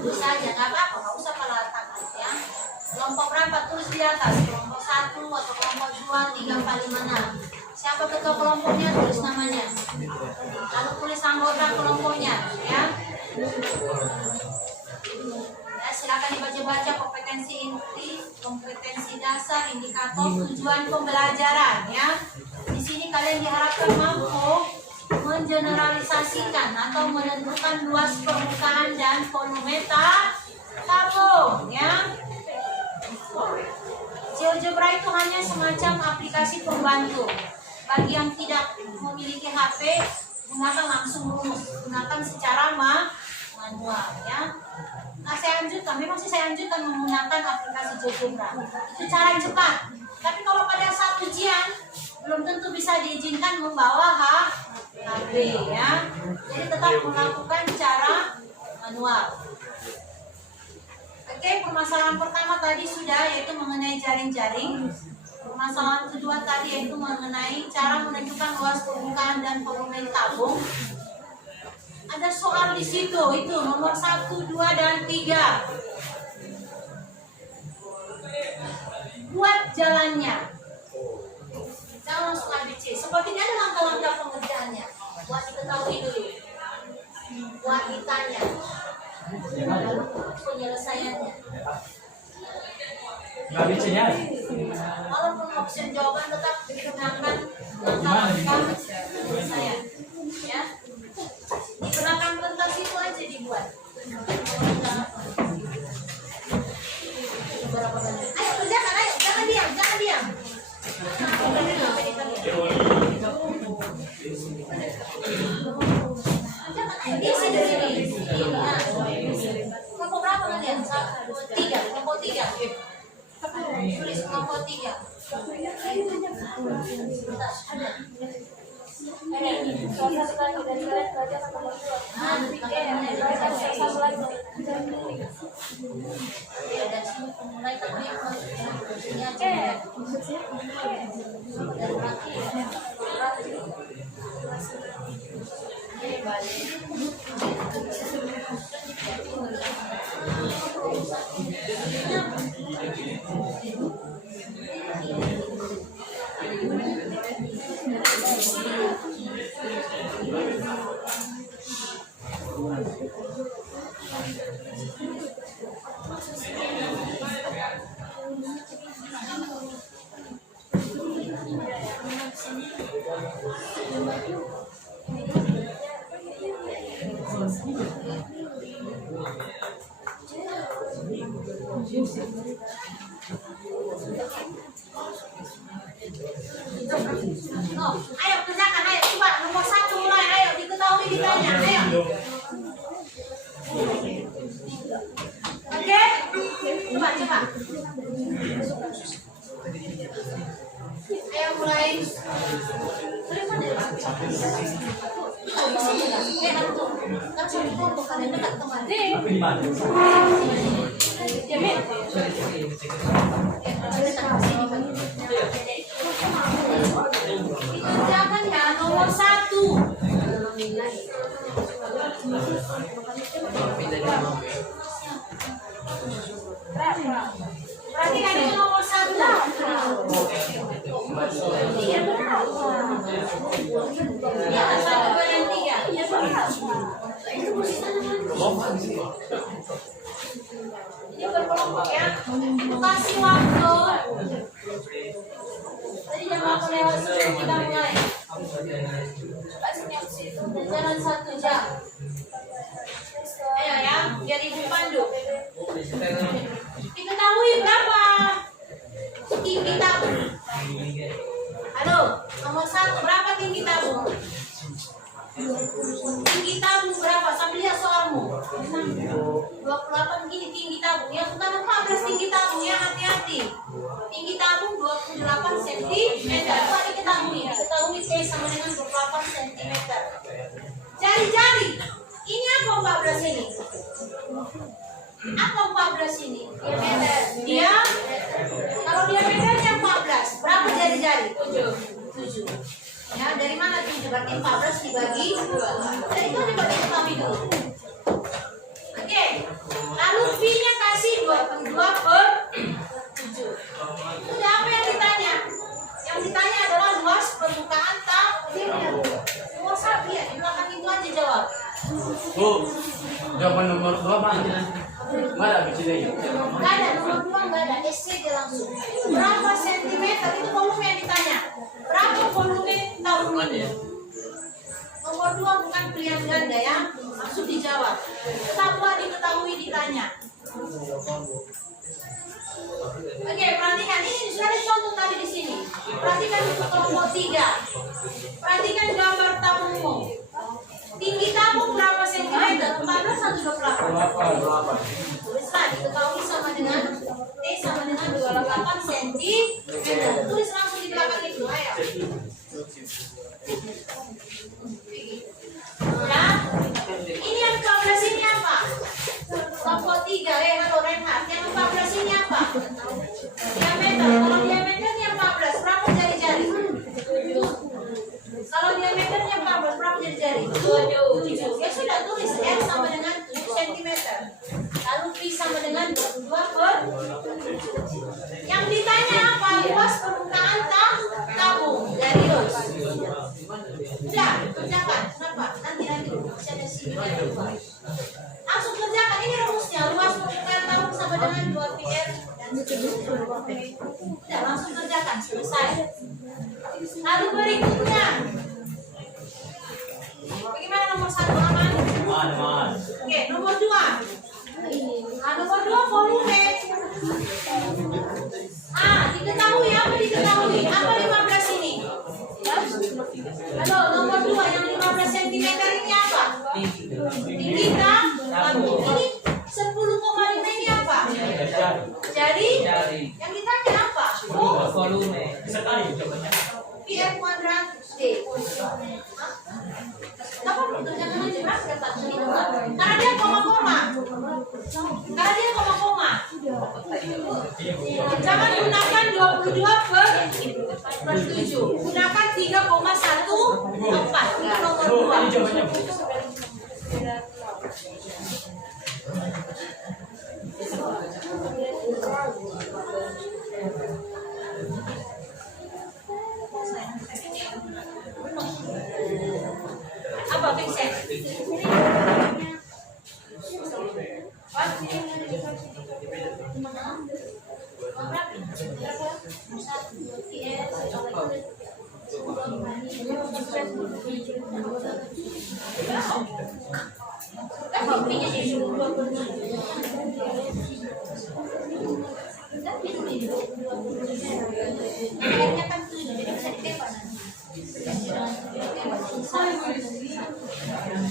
Bisa aja, nggak apa-apa, nggak usah pala takut ya. Kelompok berapa tulis di atas? Kelompok 1 atau kelompok 2, 3, 4, 5, 6. Siapa ketua kelompoknya tulis namanya. Lalu tulis anggota kelompoknya, ya. Ya, silakan dibaca-baca kompetensi inti, kompetensi dasar, indikator, tujuan pembelajaran, ya. Di sini kalian diharapkan mampu mengeneralisasikan atau menentukan luas permukaan dan volume tabung, ya. GeoGebra itu hanya semacam aplikasi pembantu. Bagi yang tidak memiliki HP, gunakan langsung rumus, gunakan secara manual, ya. Nah, saya anjurkan, memang sih saya anjurkan menggunakan aplikasi GeoGebra. Itu cara yang cepat. Tapi kalau pada saat ujian, belum tentu bisa diizinkan membawa HP, ya. Jadi tetap melakukan cara manual. Oke, permasalahan pertama tadi sudah, yaitu mengenai jaring-jaring. Permasalahan kedua tadi yaitu mengenai cara menentukan luas permukaan dan volume tabung. Ada soal di situ, itu nomor 1, 2, dan 3. Buat jalannya. Jangan langsung ABC. Sepertinya ada langkah-langkah pengerjaannya. Buat diketahui dulu. Buat ditanya. Lalu penyelesaiannya. Nggak bicaranya. Walaupun option jawaban tetap digunakan langkah-langkah penyelesaian. Ya. Digunakan kertas itu aja dibuat. Ayo kerjakan, ayo. Jangan diam, jangan diam. Di sini. Kelompok berapa kalian? 1, 2, 3. Kelompok 3. Tulis kelompok 3. No, ayo kerjakan, ayo coba nomor 1 mulai, ayo diketahui ditanya, ayo. Oke, coba. Ayo mulai. Langsung dipotong kalian dekat teman. Dikerjakan ya nomor 1. Perhatikan itu nomor 1. Ya, 1, 2, dan 3. Ini berkelompok ya. Kasih waktu. Tadi jam 8 lewat 10 kita mulai. Jalan 1 jam. Ayo ya, biar ibu pandu. Diketahui berapa tinggi tabung? Halo, nomor 1 berapa tinggi tabung? Tinggi tabung berapa? Sambil lihat soalmu. 28 gini tinggi tabung. Yang bukan 14 tinggi tabung ya, hati-hati. Tinggi tabung 28 cm. Coba diketahui. Diketahui T sama dengan 28 cm. Jari-jari. Ini apa 14 ini? Apa 14 ini? Diameter. Dia? Kalau diameternya 14, berapa jari-jari? 7. Ya, dari mana 7? Berarti 14 dibagi 2. Jadi itu coba diketahui dulu. Oke. Lalu V-nya kasih 22/7. Sudah apa yang ditanya? Yang ditanya adalah luas permukaan tabung. Nomor 1 ya, di belakang itu aja jawab. Bu, jawaban nomor 2 mana? Mana bikinnya? Enggak ada, nomor 2 enggak ada, SC aja langsung. Berapa sentimeter itu volume yang ditanya? Berapa volume tabung ini? Nomor 2 bukan pilihan ganda ya, langsung dijawab. Tanpa diketahui ditanya. Oke, perhatikan ini sudah ada contoh tadi di sini. Perhatikan untuk kelompok 3. Perhatikan gambar tabungmu. Tinggi tabung berapa sentimeter? 14 atau 28? Tulislah, diketahui sama dengan T sama dengan 28 cm. Tulis langsung di belakang itu, ayo. Ya, ini yang 14 ini apa? Kelompok 3, halo Renhard. Yang 14 ini apa? Diameter. Kalau diameternya 14, berapa jari-jari? Kalau diameternya 14, berapa jari-jari? 7. Ya sudah, tulis R sama dengan 7 cm. Lalu V sama dengan 22/7. Yang ditanya apa? Luas permukaan tabung. Dari Ros. Sudah, kerjakan. Kenapa? Nanti masih ada sini. Langsung kerjakan. Ini rumusnya. Luas permukaan tabung sama dengan 2PR dan 7. Sudah, langsung kerjakan. Selesai. Lalu berikutnya. Bagaimana nomor 1 aman? Aman. Oke, nomor 2. Nah, nomor 2 volume. Diketahui apa diketahui? Apa 15 ini? Halo, nomor 2 yang 15 cm ini apa? Tinggi tabung. Ini 10,5 ini apa? Jadi yang ditanya apa? Volume. Bisa tanya jawabannya. PR kuadrat D. Kenapa jangan aja berapa kata ini? Karena dia koma-koma. Jangan gunakan 22/7. Gunakan 3,14. Ini nomor 2. Apa Vincent? pipinya jadi 27. Akhirnya kan 7, jadi bisa ditembak nanti.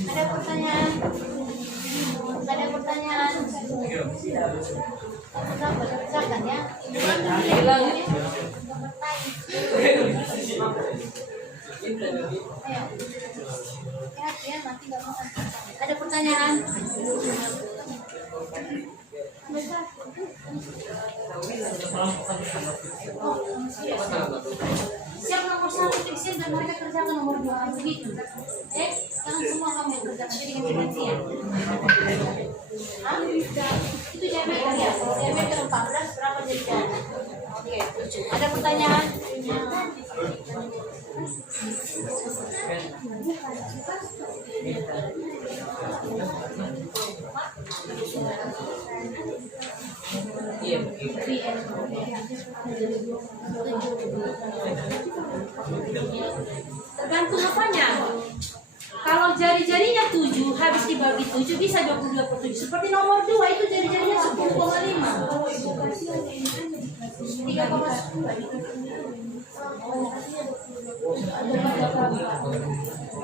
Ada pertanyaan? Ada pertanyaan? Zakat ya? Hilang. Ayo. Ya, nanti nggak makan. Ada pertanyaan? Siap nomor 1 fixin dan mereka kerjakan nomor 2 begitu. Jangan semua kamu yang kerjakan, jadi ganti-gantian. Itu diameter ya. Kalau diameter 14 berapa jadinya? Oke, lucu. Ada pertanyaan? Iya. Tergantung apanya. Kalau jari-jarinya 7 habis dibagi 7 bisa 22/7. Seperti nomor 2 itu jari-jarinya 10,5. 3,9.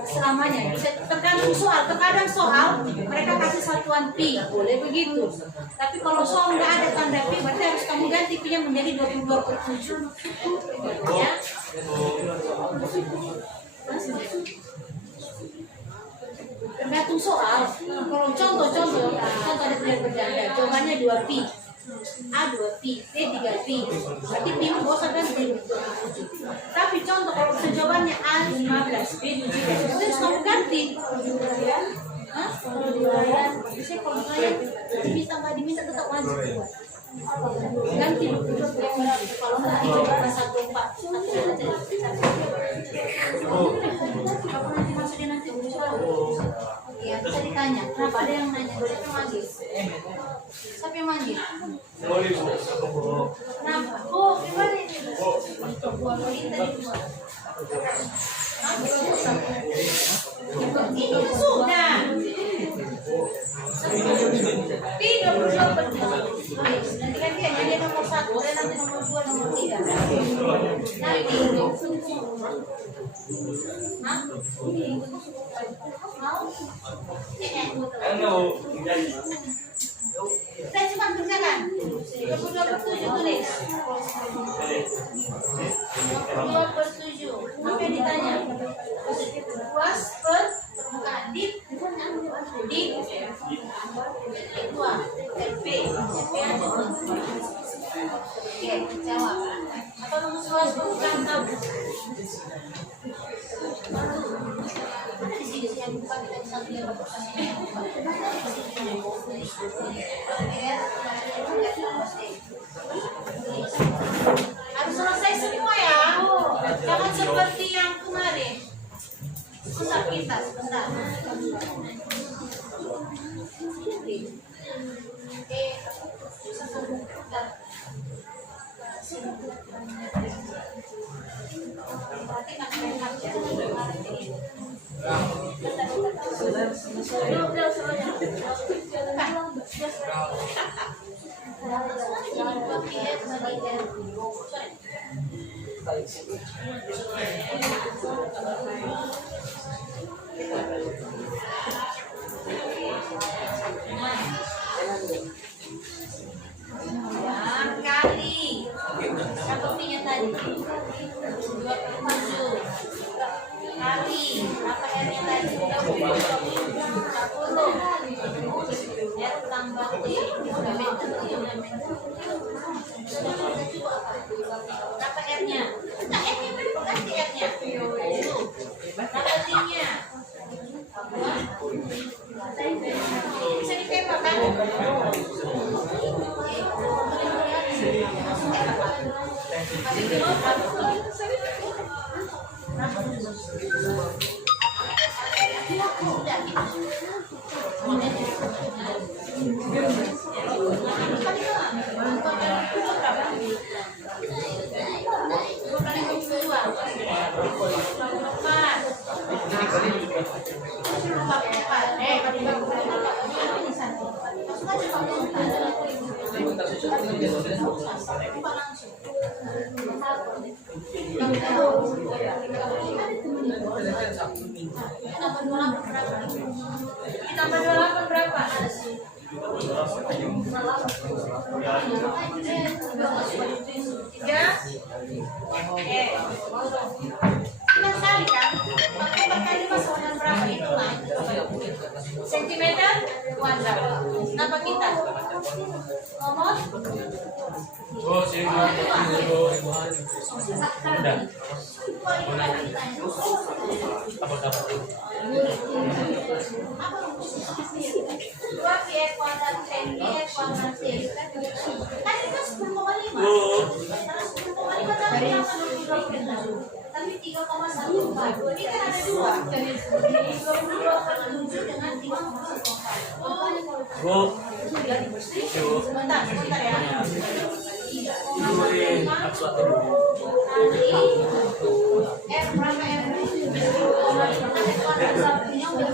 Selamanya bisa tergantung soal. Terkadang soal mereka kasih satuan pi, boleh begitu. Tapi kalau soal nggak ada tanda pi, berarti harus kamu ganti pi-nya menjadi 22/7. Ya. Tergantung soal. Kalau contoh ada pilihan berjanda, jawabannya 2 pi. A 2 pi, B 3 pi. Berarti pi bosan kan 27. Tapi contoh kalau jawabannya A 15, B 17, terus kamu ganti. Hah? Bisa kalau saya bisa nggak diminta tetap wajib. Ganti kalau nggak dicoba 14. Kalau nanti maksudnya nanti ya bisa ditanya. Kenapa ada yang nanya? Siapa yang manggil? Siapa yang manggil? Kenapa? Oh, gimana ini? Ini sudah. Pi 22/7. Nanti kan dia nomor 1, nanti nomor 2, nomor 3. Nanti. Hah? Mau? Saya cuma kerjakan 22/7 tulis 22/7. Apa yang ditanya? Puas per dit dua FP aja. Oke, jawab. Apa rumus puas bukan tahu? Ada di sini yang bukan kita bisa lihat harus selesai semua ya. Jangan seperti yang kemarin. Sebentar kita, sebentar. Kali berapa pinya tadi? 27 kali berapa R-nya tadi? 10 R tambah T berapa R-nya? Nah, R-nya berapa R-nya? Berapa T-nya? Bisa ditembak kan? Ditambah 28 berapa? Tiga. Oke. Cuma sekali kan? Pakai lima sama berapa itu lah? Sentimeter kuadrat. Kenapa kita? Ngomong? Oh, sini ribuan. Udah. Apa dapat? Dua pi kuadrat n pi kuadrat c. Kan itu 10,5. Terus 10,5 tadi yang tapi 3,14. Ini kan ada dua. 22,7 dengan 3,14. Bu. Sebentar ya. F berapa F? Satunya udah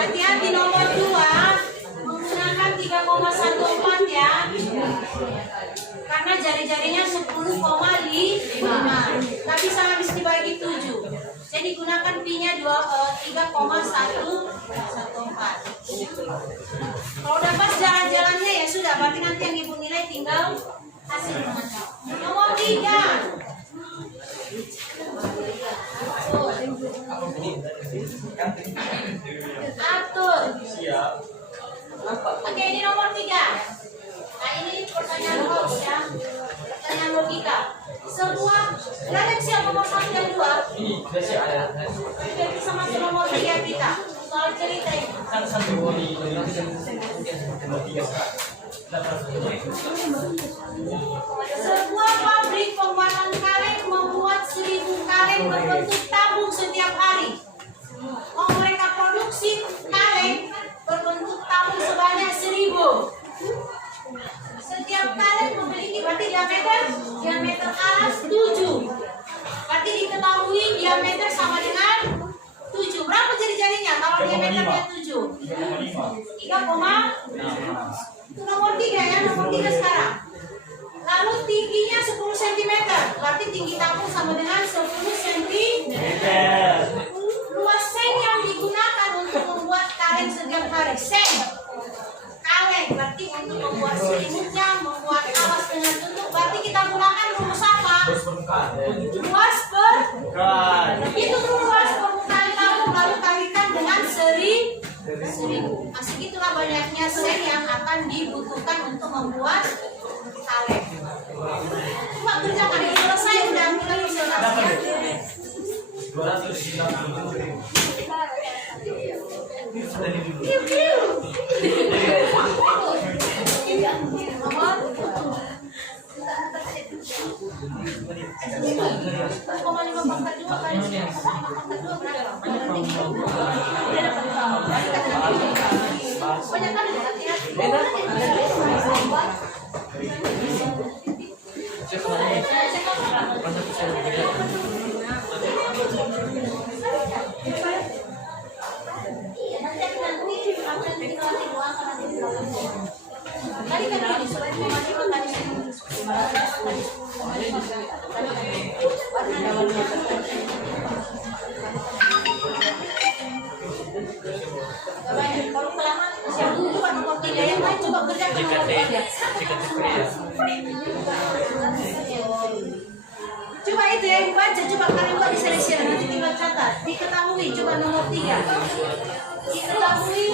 hati-hati nomor 2 menggunakan 3,14 ya, karena jari-jarinya 10,5 tapi sama bisa dibagi 7, jadi gunakan pi-nya 3,114. Kalau udah pas jalan-jalannya ya sudah, berarti nanti yang ibu nilai tinggal hasil mengajar. Nomor 3 atur. Oke, ini nomor 3. Nah, ini pertanyaan hoax ya, pertanyaan logika. Semua kalian siap nomor 1 dan 2? Biar bisa masuk nomor 3 kita. Soal cerita ini. Sebuah pabrik pembuatan kaleng membuat 1000 kaleng berbentuk tabung setiap hari. Mau mereka produksi kaleng berbentuk tabung sebanyak 1000. Setiap kaleng memiliki berarti diameter alas 7. Berarti diketahui diameter sama dengan 7. Berapa jari-jarinya kalau diameternya 7? 3,5. Itu nomor 3 ya, nomor 3 sekarang. Lalu tingginya 10 cm, berarti tinggi tabung sama dengan 10 cm. Luas seng yang digunakan untuk membuat kaleng setiap hari. Seng, kaleng, berarti untuk membuat selimutnya, membuat alas dengan tutup, berarti kita gunakan rumus apa? Luas per. Itu luas permukaan tabung, lalu kalikan dengan 1000. 1000. Nah, segitulah banyaknya sel yang akan dibutuhkan untuk membuat kaleng. Cuma kerjakan ini selesai udah mulai presentasinya. 1,5 pangkat 2 kali 1,5 pangkat 2 berapa? Banyak kali kalau kelamaan coba nomor 3 yang lain coba kerjakan nomor 3. Coba itu yang dibaca, coba kalian buat di share nanti tinggal catat. Diketahui, coba nomor 3. Diketahui.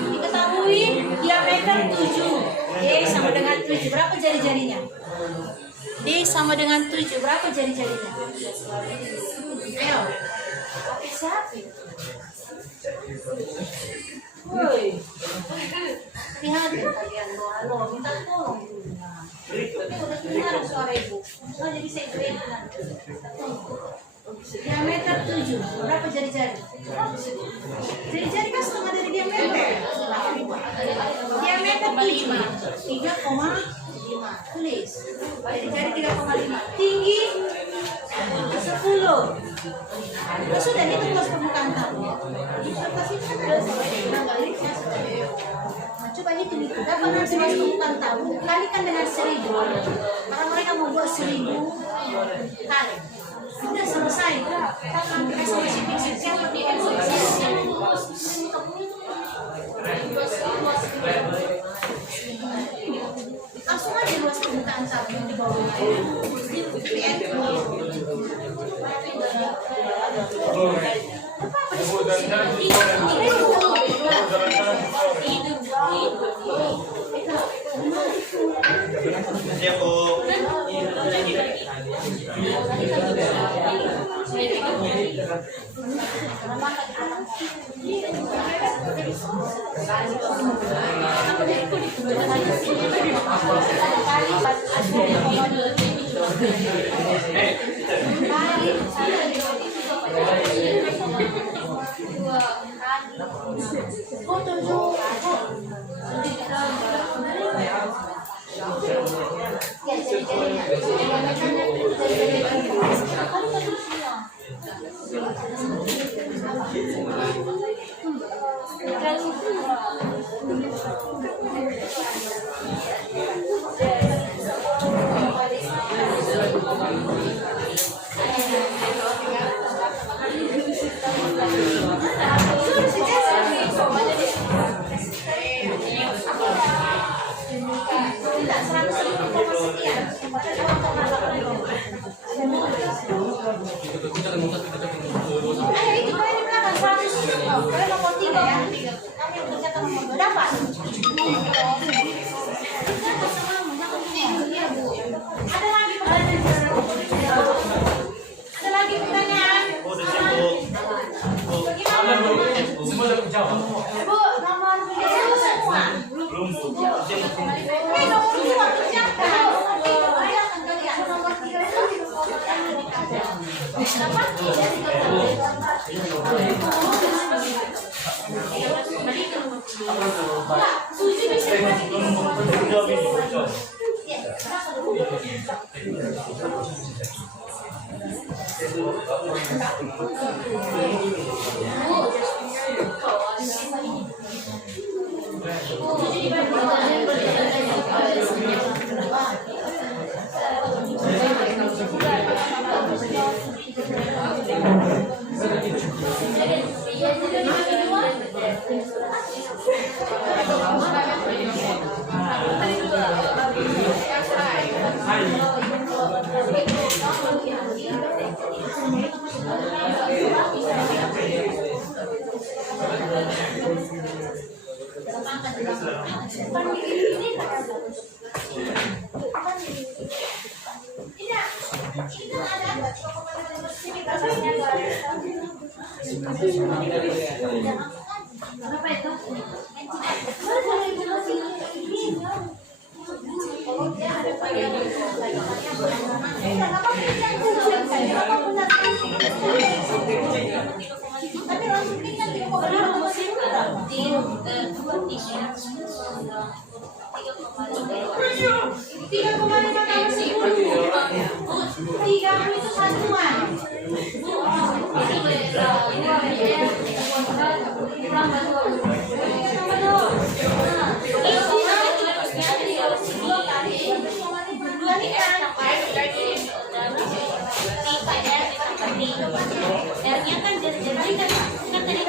Diketahui diameter 7. D sama dengan 7. Berapa jari-jarinya? D sama dengan 7. Berapa jari-jarinya? Ayo. Siapa? Woi. Lihat kalian halo, minta tolong dulu. Tapi udah dengar suara ibu. Oh, jadi saya dengar. Diameter 7. Berapa jari-jari? Jari-jari kan setengah dari diameter. Diameter 7. 3,5. Tulis. Jari-jari 3,5. Tinggi 10. Itu sudah itu luas permukaan kamu. Nah, coba hitung itu. Dapat nanti luas permukaan tahu. Kalikan dengan 1000. Karena mereka mau buat 1000 kali. Sudah selesai. Nanti estimasi fixed siapa di langsung aja luas permukaan tabung di bawahnya. Berapa itu? Tiga itu satuan. R-nya kan jadi kan tadi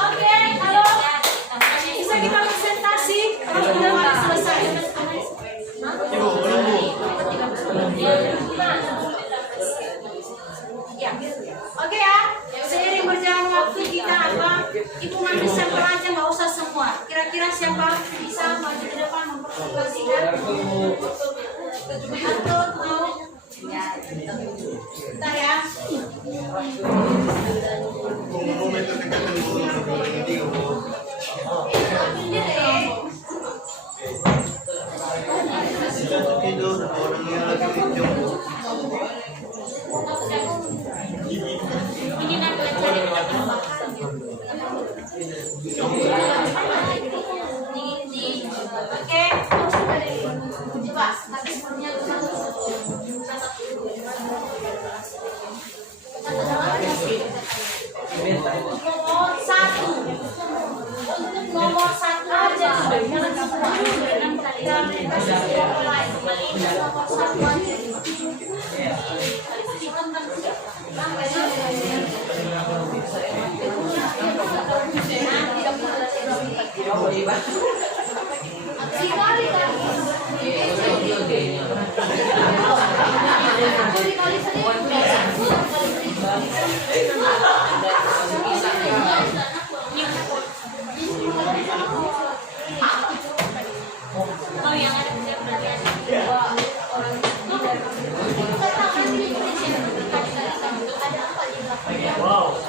Oke, halo. Bisa kita presentasi? Kalau sudah selesai. Ya. Oke ya. Seiring berjalan waktu kita hitungan sampel aja, nggak usah semua. Kira-kira siapa bisa maju ke depan mempresentasikan? Atau mau? Ya. Bentar ya. Ini nanti cari oke, coba tapi sebelumnya nomor satu, untuk nomor satu aja, jangan sebelum nomor satu aja. Sekali kan? Oh, yang ada Wow.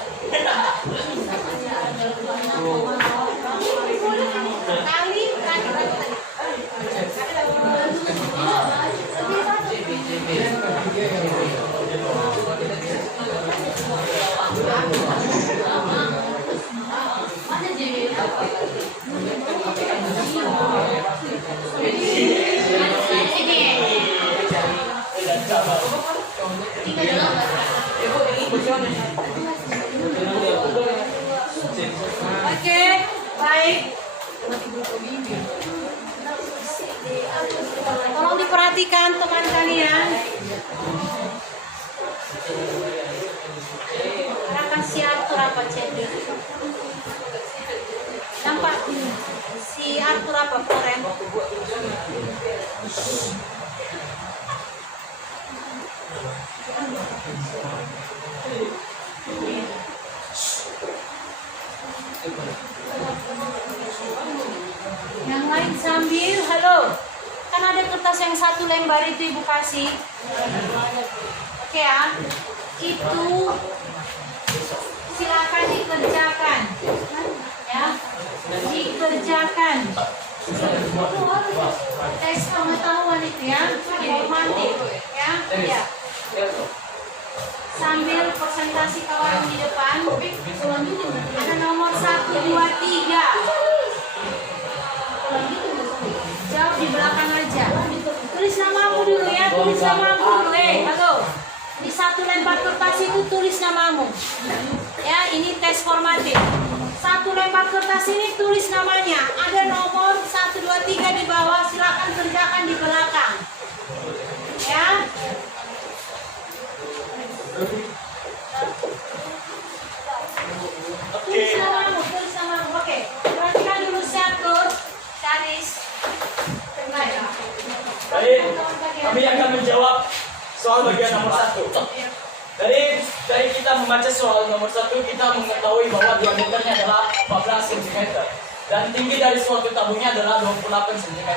Oke, baik. Tolong diperhatikan teman kalian. Akan si Arthur apa Cedi? Nampak si Arthur apa Koren? Yang lain sambil, halo. Kan ada kertas yang satu lembar itu Ibu kasih. Oke ya. Itu silakan dikerjakan. Ya. Dikerjakan. Tes pengetahuan itu ya. Informatif ya. Ya. Sambil presentasi kawan di depan. Ada nomor 1, 2, 3. Jawab di belakang aja. Tulis namamu dulu ya, tulis namamu dulu. Halo. Di satu lembar kertas itu tulis namamu. Ya, ini tes formatif. Satu lembar kertas ini tulis namanya. Ada nomor 1, 2, 3 di bawah. Silakan kerjakan di belakang. Ya. Tulis namamu, tulis namamu. Oke. Perhatikan dulu satu garis. Baik, kami akan menjawab soal bagian nomor 1. Dari kita membaca soal nomor 1, kita mengetahui bahwa diameternya adalah 14 cm. dan tinggi dari suatu tabungnya adalah 28 cm.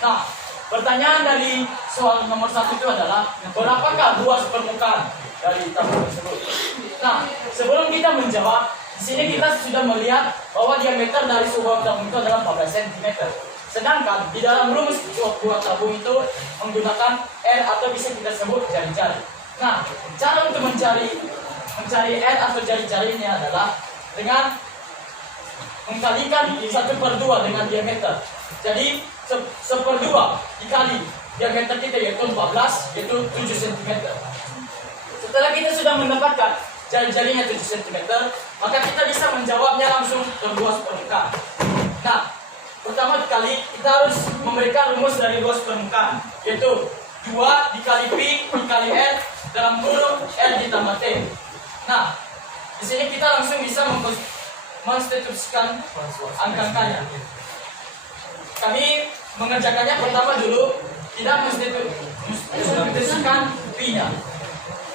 Nah, pertanyaan dari soal nomor 1 itu adalah berapakah luas permukaan dari tabung tersebut? Nah, sebelum kita menjawab, di sini kita sudah melihat bahwa diameter dari sebuah tabung itu adalah 14 cm. Sedangkan di dalam rumus sebuah tabung itu menggunakan R atau bisa kita sebut jari-jari. Nah, cara untuk mencari R atau jari-jari ini adalah dengan mengkalikan 1/2 dengan diameter. Jadi 1/2 dikali diameter kita yaitu 14, yaitu 7 cm. Setelah kita sudah mendapatkan jari-jarinya 7 cm, maka kita bisa menjawabnya langsung luas permukaan. Nah, pertama kali kita harus memberikan rumus dari luas permukaan, yaitu 2 dikali Pi dikali R dalam kurung R ditambah T. Nah, di sini kita langsung bisa menstitusikan angka-angkanya. Kami mengerjakannya pertama dulu tidak menstitusikan Pi-nya,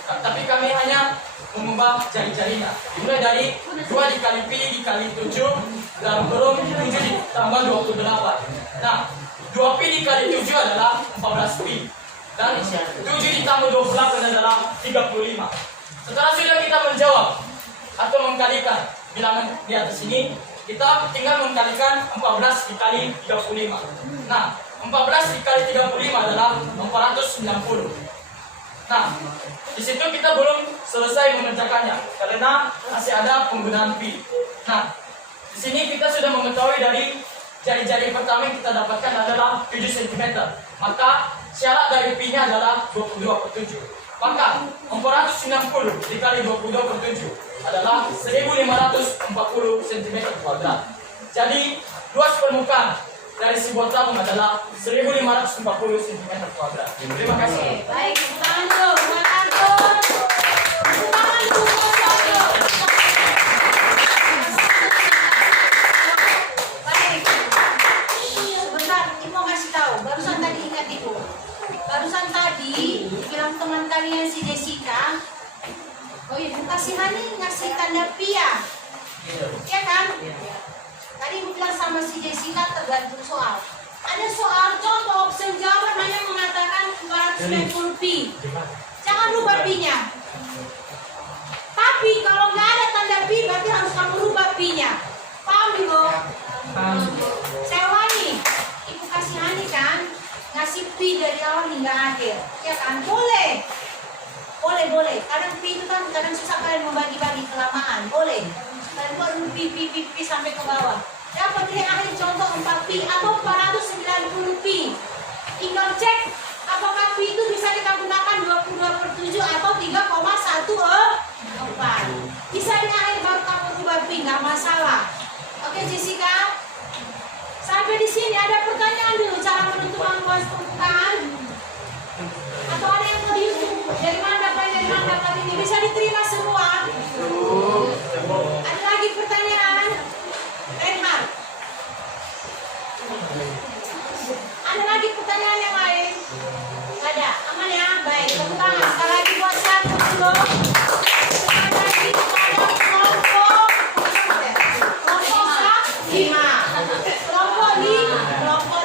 tapi kami hanya mengubah jari-jarinya. Dimulai dari 2 dikali Pi dikali 7 dalam kurung 7 ditambah 28. Nah, 2 Pi dikali 7 adalah 14 Pi. Dan 7 ditambah 28 adalah 35. Setelah sudah kita menjawab atau mengkalikan bilangan di atas ini, kita tinggal mengkalikan 14 dikali 35. Nah, 14 dikali 35 adalah 490. Nah, di situ kita belum selesai mengerjakannya karena masih ada penggunaan Pi. Nah, di sini kita sudah mengetahui dari jari-jari pertama yang kita dapatkan adalah 7 cm. Maka syarat dari Pi-nya adalah 22/7. Maka 490 dikali 22/7 adalah 1540 cm². Jadi luas permukaan dari sebuah tabung adalah 1540 cm². Terima kasih. Baik, tepuk tangan dulu, tepuk tangan dulu. Tepuk tangan dulu. Baik. Sebentar, Ibu mau kasih tahu. Barusan tadi ingat Ibu. Barusan tadi bilang teman kalian si Jessica. Oh iya, Bu Kasihani ngasih tanda Pia. Iya kan? Tadi Ibu bilang sama si Jessica tergantung soal. Ada soal contoh opsi jawaban hanya mengatakan 490 pi. Jangan rubah pi-nya. Tapi kalau nggak ada tanda pi, berarti harus kamu rubah pi-nya. Paham Ibu? Saya ulangi. Ibu Kasihani kan ngasih pi dari awal hingga akhir. Ya kan? Boleh. Boleh. Kadang pi itu kan kadang susah kalian membagi-bagi kelamaan. Boleh. Kalian buat dulu pi sampai ke bawah. Dapat dari akhir contoh 4 pi atau 490 pi. Tinggal cek apakah pi itu bisa kita gunakan 22/7 atau 3,14. Bisa di akhir baru kamu rubah pi, nggak masalah. Oke Jessica. Sampai di sini ada pertanyaan dulu cara menentukan luas permukaan. Atau ada yang mau dihitung? Dari mana dapat ini? Bisa diterima semua? Ada lagi pertanyaan? Reinhard. Ada lagi pertanyaan yang lain? Ada. Aman ya? Baik. Tepuk tangan. Sekali lagi buat satu dulu. Sekali lagi kepada kelompok 5. Kelompok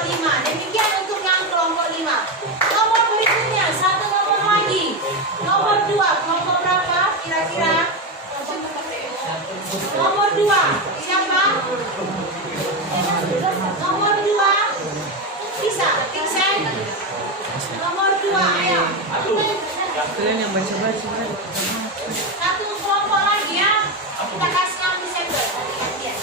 5. Demikian untuk yang kelompok 5. Nomor berikutnya, satu nomor lagi. Nomor 2. Kelompok berapa? Kira-kira? Nomor 2. Siapa? Nomor 2. Bisa? Vincent? Nomor 2. Ayo. Kalian yang baca-baca. Satu kelompok lagi ya. Kita kasih yang Desember. Gantian.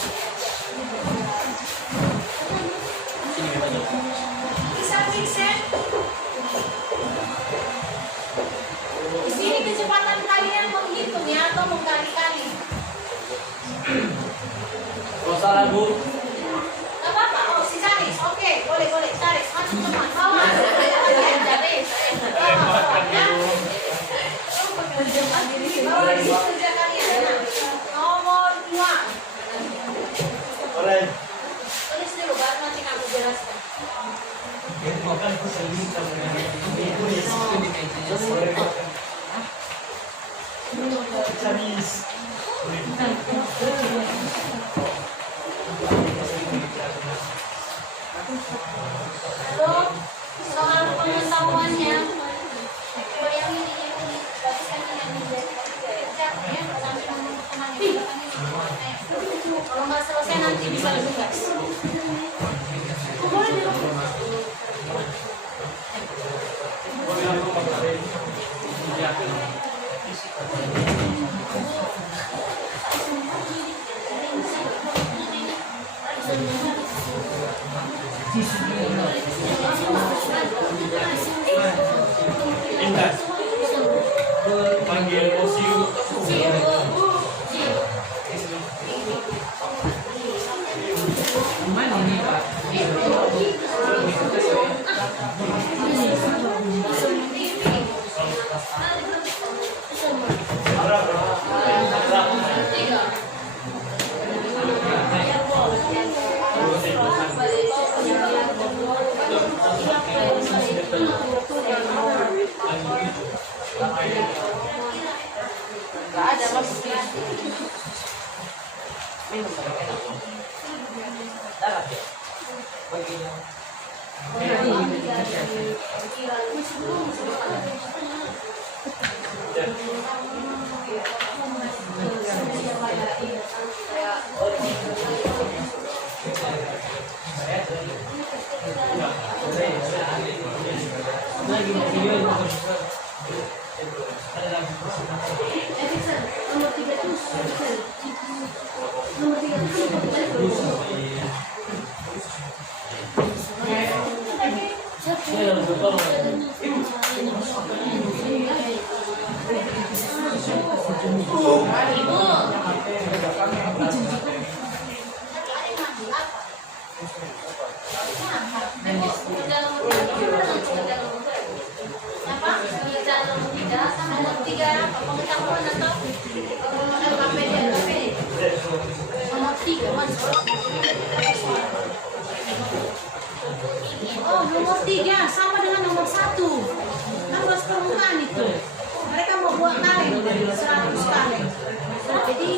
Bisa Vincent? Di sini kecepatan kalian menghitung ya atau mengkali-kali. Oh salah Bu. Gak apa-apa. Oh si Saris. Oke, boleh. Saris, masuk teman. Bawa. Saris. Bawa di situ kerja kalian. Nomor 2. Boleh. Tulis dulu, baru nanti kamu jelaskan. Chinese. Lalu soal pengetahuannya, bayangin ini berarti kan ini kerja ya sampai nomor temannya. Kalau nggak selesai nanti bisa tugas. Boleh di rumah. Indah. Panggil Osiu. Mana ini Pak? Nggak ada Mas. Minum sampai enak. Darah ya? Begini. Oh, nomor 3 sama dengan nomor 1. Kan luas permukaan itu. Mereka mau buat kaleng 100 kaleng. Jadi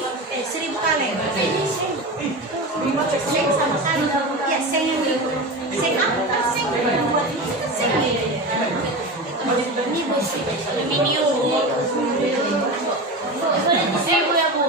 1000 kaleng. Jadi seng sama kaleng. Ya seng yang itu. Seng apa? Seng yang buat ini kan seng ini. Ini besi aluminium. Seng ya Bu.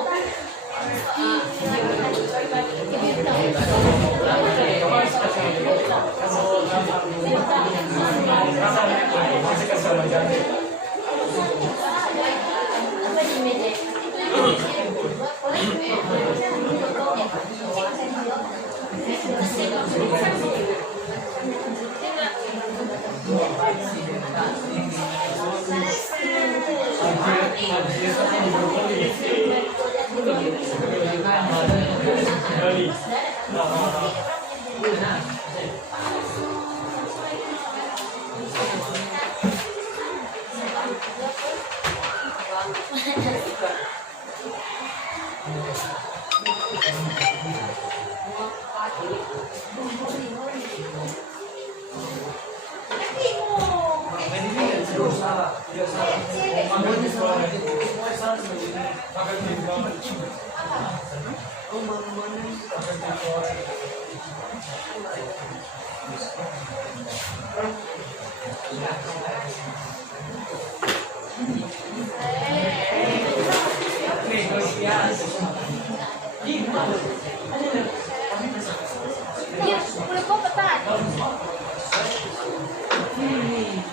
Iya, boleh kok petan.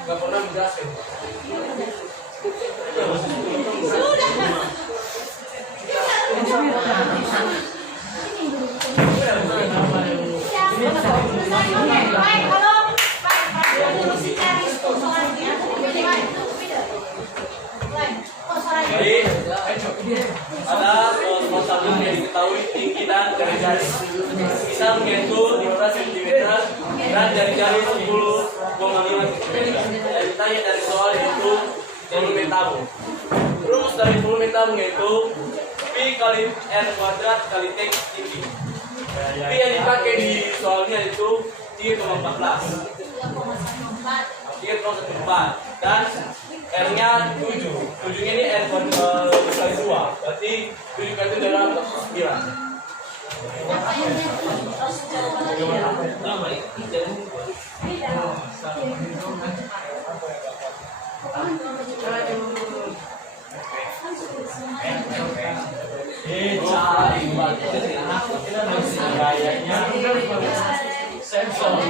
Nggak pernah menjelaskan. Sudah. Baik, halo. Baik, dulu si cari soalnya. Jadi ada masalah yang diketahui tinggi dan jari-jari misal yaitu 15 cm dan jari-jari 10,5 cm. Dan ditanya dari soal yaitu volume tabung. Rumus dari volume tabung yaitu P kali R kuadrat kali T tinggi. P yang dipakai di soalnya itu 3,14. 3,14 dan R-nya 7. 7-nya ini R kali 2. Berarti 7 kali itu adalah 9. Apa yang terus Kayaknya sensor.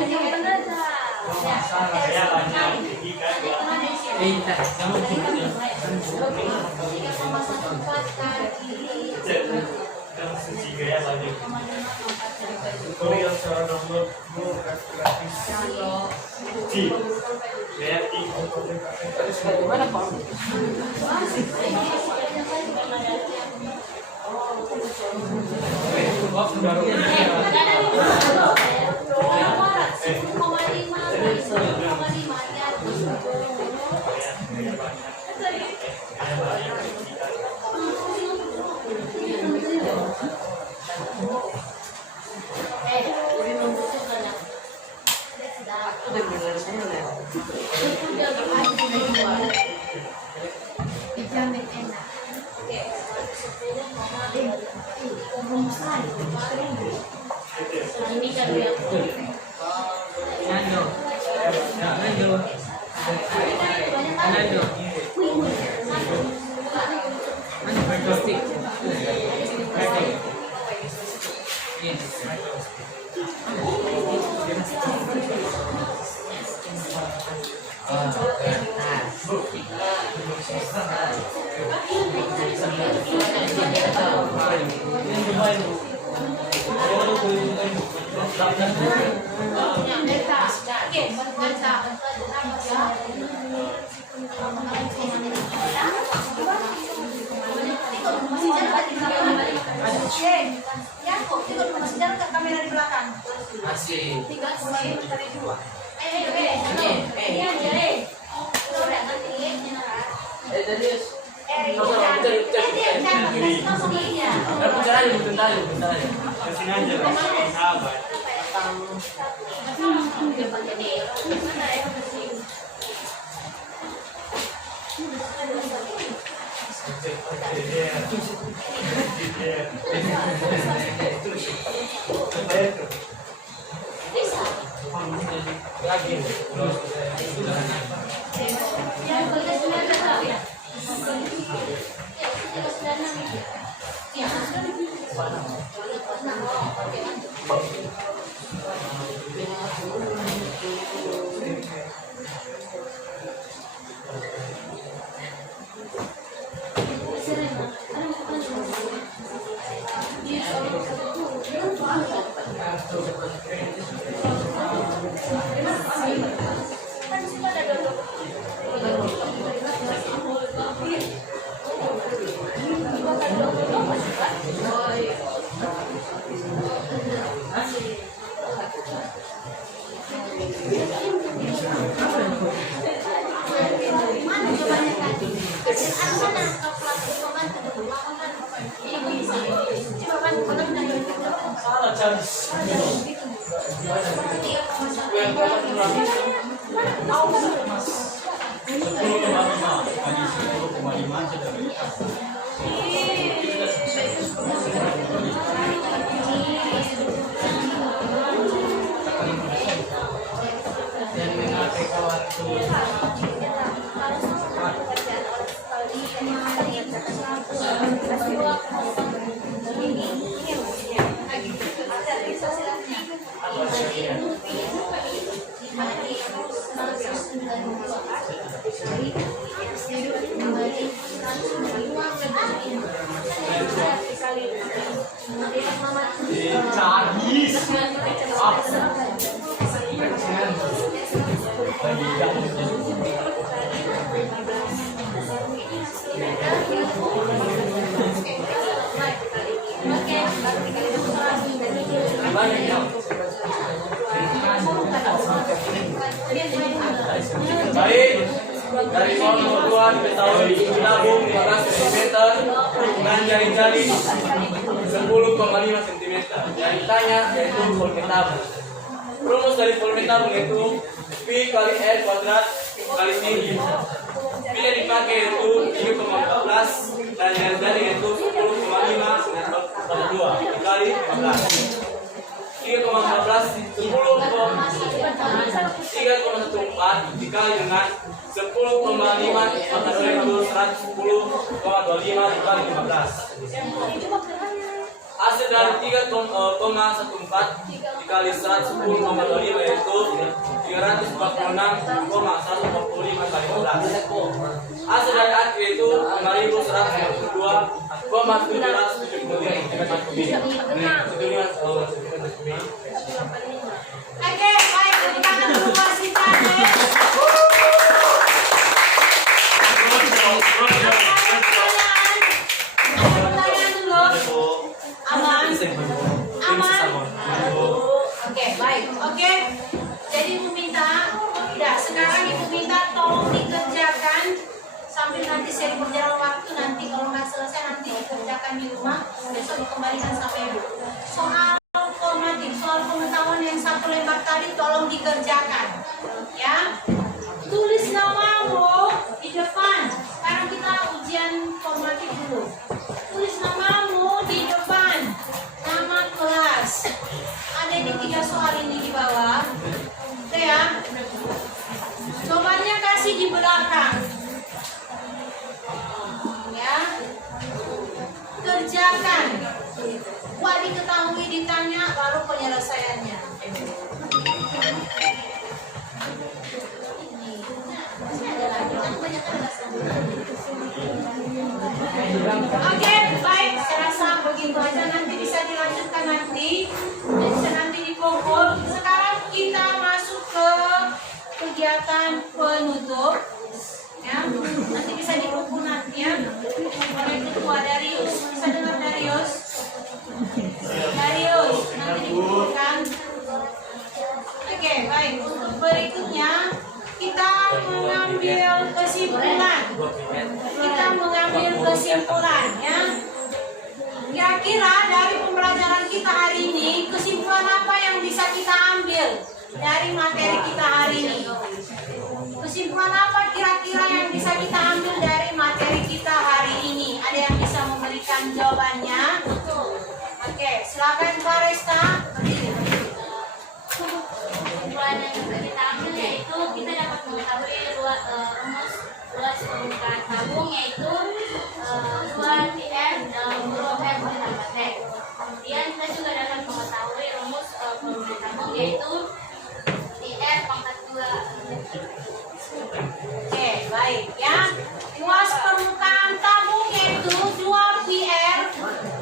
Baik, dari pohon nomor 2 diketahui menabung 15 cm dengan jari-jari 10,5 cm. Jahitannya yaitu volume tabung. Rumus dari volume tabung yaitu P kali R kuadrat kali tinggi. P yang dipakai yaitu 3,14 dan jari-jari yaitu 10,5 cm. tambah 2 dikali 15. 3,15 3,14 dikali dengan 10,5 maka itu 110,25 dikali 15. Hasil dari 3,14 dikali 110,25 yaitu 346,145 kali 15. Hasil dari A yaitu 5.172,775. Oke, baik, kita akan menguasai pertanyaan dulu. Aman? Aman? Oke, baik. Oke. Jadi Ibu minta, ya sekarang Ibu minta tolong dikerjakan sambil nanti seri berjalan waktu, nanti kalau nggak selesai nanti dikerjakan di rumah, besok dikembalikan sama Ibu. Soal formatif, soal pengetahuan yang 1 lembar tadi tolong dikerjakan. Ya. Tulis namamu di depan. Sekarang kita ujian formatif dulu. Tulis namamu di depan. Nama kelas. Ada di 3 soal ini di bawah. Oke ya. Jawabannya kasih di belakang. Ya. Kerjakan. Wah, diketahui ditanya baru penyelesaiannya. Oke, baik. Saya rasa begitu aja. Nanti bisa dilanjutkan nanti. Bisa nanti dikumpul. Sekarang kita masuk ke kegiatan penutup. Ya, nanti bisa dikumpul nanti ya. Oleh Ketua Darius. Bisa dengar Darius? Darius, nanti dikumpulkan. Oke, baik. Untuk berikutnya kita mengambil kesimpulan. Ya. Kira-kira dari pembelajaran kita hari ini, kesimpulan apa yang bisa kita ambil dari materi kita hari ini? Kesimpulan apa kira-kira yang bisa kita ambil dari materi kita hari ini? Ada yang bisa memberikan jawabannya? Oke, silakan Mbak Resta. Kesimpulan yang bisa kita ambil yaitu kita dapat mengetahui rumus luas permukaan tabung yaitu 2TF dalam huruf F ditambah T. Kemudian kita juga dapat mengetahui rumus permukaan tabung yaitu TF pangkat 2. Oke, baik ya. Luas permukaan tabung yaitu 2PR.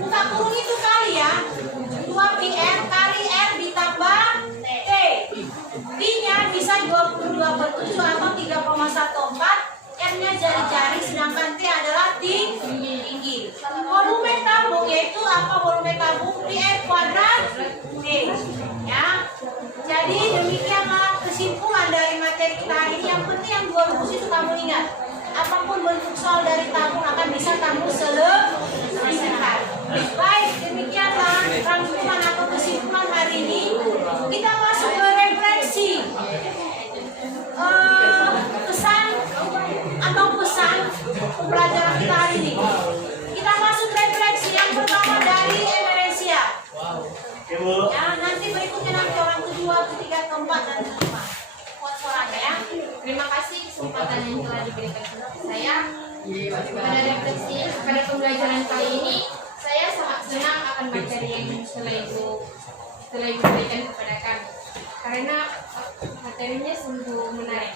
Buka kurung itu kali ya. 2PR kali R ditambah T. B-nya bisa 22/7 atau 3,14. R-nya jari-jari, sedangkan T adalah tinggi. Volume tabung yaitu apa? Volume tabung PR kuadrat T. Ya. Jadi demikianlah kesimpulan dari materi kita hari ini. Yang penting yang 2 rumus itu kamu ingat. Apapun bentuk soal dari tabung akan bisa kamu selesaikan. Baik, demikianlah rangkuman atau kesimpulan hari ini. Kita masuk ke refleksi. Pesan pembelajaran kita hari ini. Kita masuk refleksi yang pertama dari Emeresia. Ya, nanti berikutnya nanti orang kedua, ketiga, keempat dan kelima. Kuat suaranya ya. Terima kasih kesempatan yang telah diberikan kepada saya. Pada refleksi pada pembelajaran kali ini, saya sangat senang akan materi yang telah ibu berikan kepada kami. Karena materinya sungguh menarik.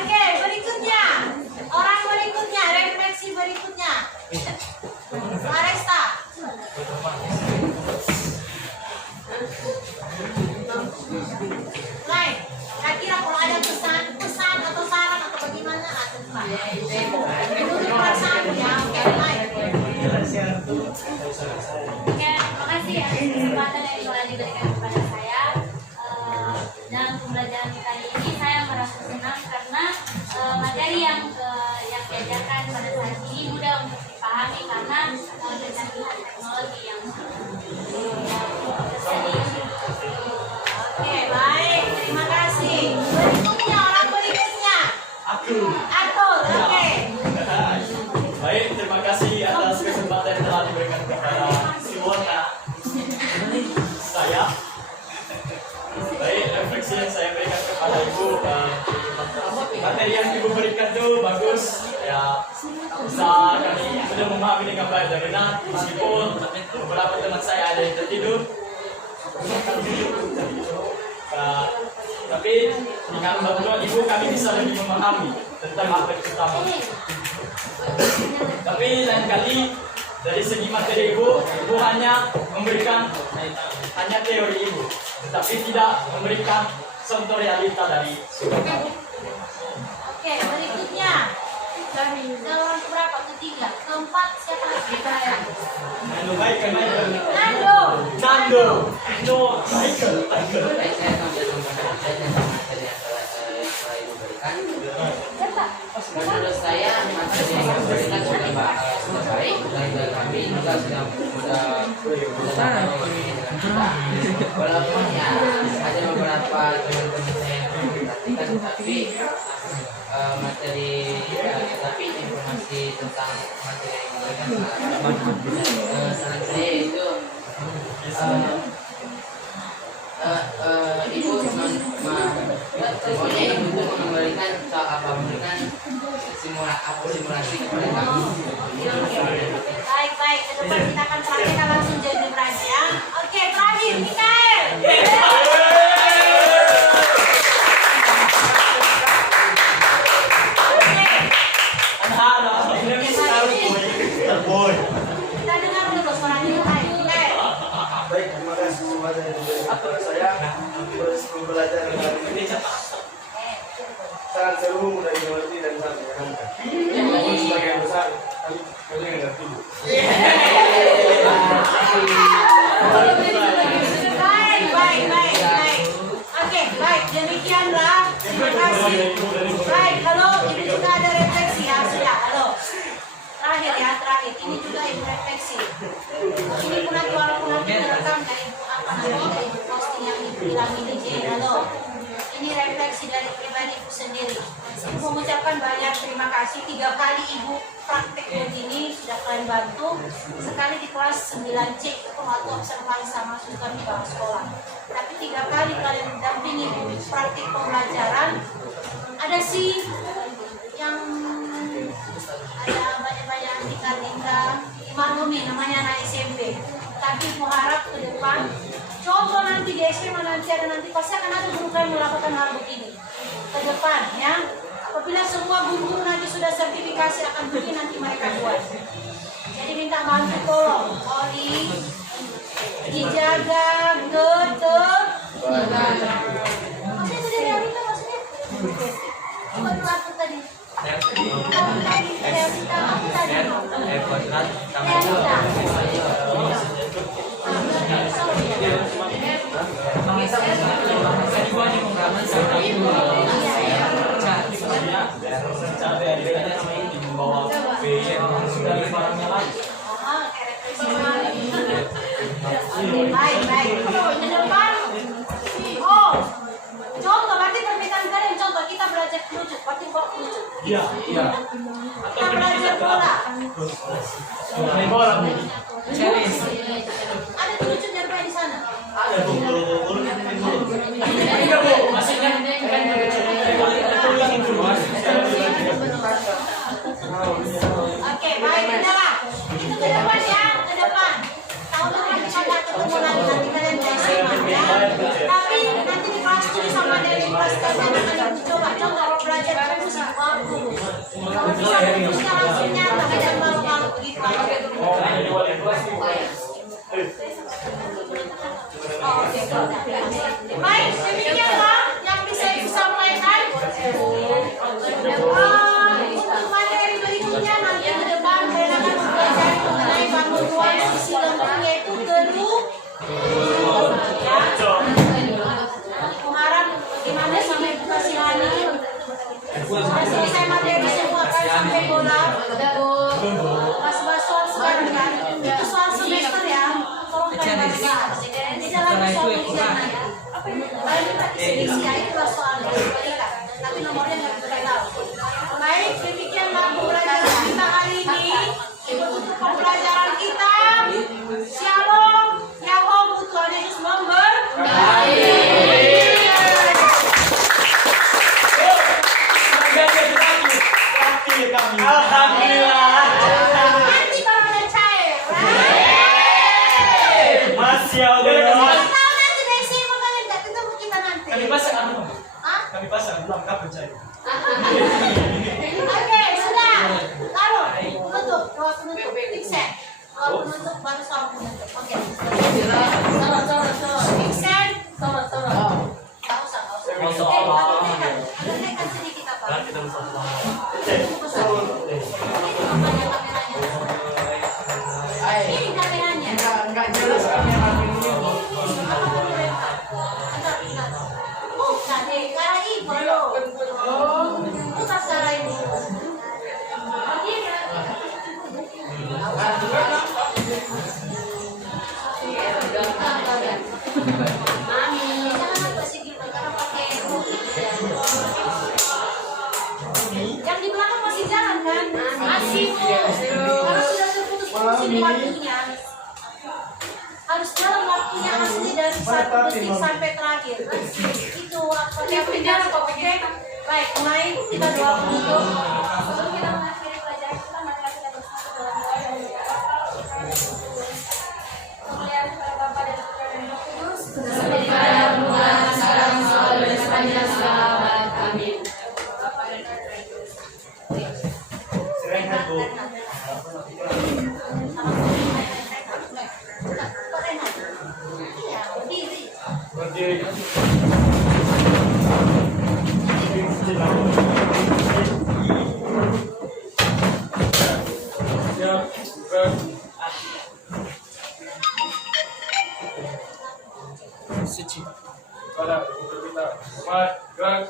Oke, berikutnya. Orang berikutnya, refleksi berikutnya. Aresta. Lain. Kira-kira kalau ada pesan atau saran atau bagaimana atau apa? Menurut perasaan ya, oke, lain. Oke, terima kasih atas kesempatan yang telah diberikan kepada saya. Dalam pembelajaran kali ini saya merasa senang karena materi yang diajarkan pada saat ini mudah untuk dipahami karena dengan teknologi yang Oke, baik. Terima kasih. Berikutnya, orang berikutnya. Aku. Atur, oke. Baik, terima kasih referensi yang saya berikan kepada ibu. Materi yang ibu berikan tuh bagus. Ya, bisa kami sudah memahami dengan baik dan benar. Meskipun beberapa teman saya ada yang tertidur. Tapi dengan bantuan ibu kami bisa lebih memahami tentang apa yang utama. Tapi lain kali dari segi materi ibu hanya memberikan hanya teori ibu, tetapi tidak memberikan contoh realita dari sudut. Oke, berikutnya. Dalam berapa? Ketiga, keempat siapa lagi? Nando Michael. Nando. No, Michael. Baik, saya menunjukkan materi yang telah ibu berikan. Menurut saya materi yang ibu berikan sudah baik dan kami juga sudah tahu ini dengan kita. Walaupun ya ada beberapa teman-teman saya yang memperhatikan, tapi informasi tentang materi yang diberikan saran saya itu ibu maunya ibu itu memberikan memberikan simulasi kepada kami. Baik, ke depan kita akan praktekkan langsung jadi berani ya. Oke, terakhir Mikael. Kita dengar dulu suaranya Mikael. Baik, terima kasih semua dari kepada saya. Terus belajar dengan ini sangat seru, mudah dimengerti dan sangat menyenangkan. Namun sebagian besar kami nggak ngerti. Baik. Oke, baik. Demikianlah. Terima kasih. Baik, halo. Ini juga ada refleksi ya. Sudah, halo. Terakhir. Ini juga ibu refleksi. Ini pun nanti walaupun nanti direkam dari ibu posting yang ibu bilang ini. Halo. Ini refleksi dari pribadi ibu sendiri. Ibu mengucapkan banyak terima kasih. 3 kali ibu praktek begini sudah kalian bantu. Sekali di kelas 9C itu waktu observasi sama masukan di bawah sekolah. Tapi 3 kali kalian mendampingi praktik pembelajaran. Ada sih yang ada banyak-banyak tingkat-tingkat dimaklumi namanya anak SMP. Tapi ibu harap ke depan contoh nanti di SMA nanti pasti akan ada guru yang melakukan hal begini ke depan ya. Apabila semua guru nanti sudah sertifikasi akan begini nanti mereka buat. Jadi minta bantu tolong Oli dijaga maksudnya dari realita maksudnya apa dulu aku tadi realita aku tadi Baik. Ke depan. Oh, contoh berarti permintaan kalian contoh kita belajar kerucut, berarti kok kerucut. Iya. Kita belajar bola. Main bola Bu. Ada kerucut dari di sana. Ada bulu-bulu Iya Bu, maksudnya kan ada tulang itu. Oke, baik adalah itu ke depan ya, ke depan. Tahun depan kita akan ketemu lagi nanti kalian di SMA ya. Tapi nanti di kelas 7 sama dari kelas 10 akan coba contoh belajar musik waktu. Kalau bisa musik langsung nyata, jangan malu-malu begitu aja. Oh, jadi wali kelas Bu. Oke, baik, demikianlah yang bisa ibu sampaikan. Untuk materi berikutnya nanti ke depan kalian akan mempelajari mengenai bangunan sisi lembung yaitu gedung. Ibu harap bagaimana sampai buka silani. Sudah selesai materi semua kan sampai bola. Pas soal sekarang kan itu soal semester ya. Tolong kalian baca. Di dalam soal ujian ya. Lain isi ya itu soal balikan. Tapi nomornya nggak bisa tahu. Baik, demikianlah pembelajaran kita hari ini. Ibu tutup pembelajaran kita. Shalom, Yahweh Tuhan Yesus memberkati. Kami pasang ano? Hah? Kami pasang belum kapan percaya. Oke, sudah. Taruh. Penutup. Doa penutup. Fixen. Doa penutup baru soal penutup. Oke. Fixen. Nggak usah. Agak nekat sedikit apa? Kita bersama. Ini kameranya. Enggak jelas kamera ini. Bukan deh, cara ibu lo. Putar cara ibu. Mami, jangan apa sih gitu, karena pakai yang di belakang masih jalan kan? Masih bu. Karena sudah terputus fungsi di waktunya. Harus jalan waktunya asli dari 1 detik sampai terakhir. Itu pakai aplikasi. Oke. Baik, mulai kita doa penutup. Sebelum kita mengakhiri pelajaran kita, marilah kita bersatu dalam doa dan berdoa. Kemuliaan kepada Bapa dan Putra dan Roh Kudus. Seperti pada mula, sekarang, selalu, dan sepanjang zaman. Amin. Serengat bu. Iya, berdiri. Berdiri. Ya, suci. Pada kita, selamat gerak.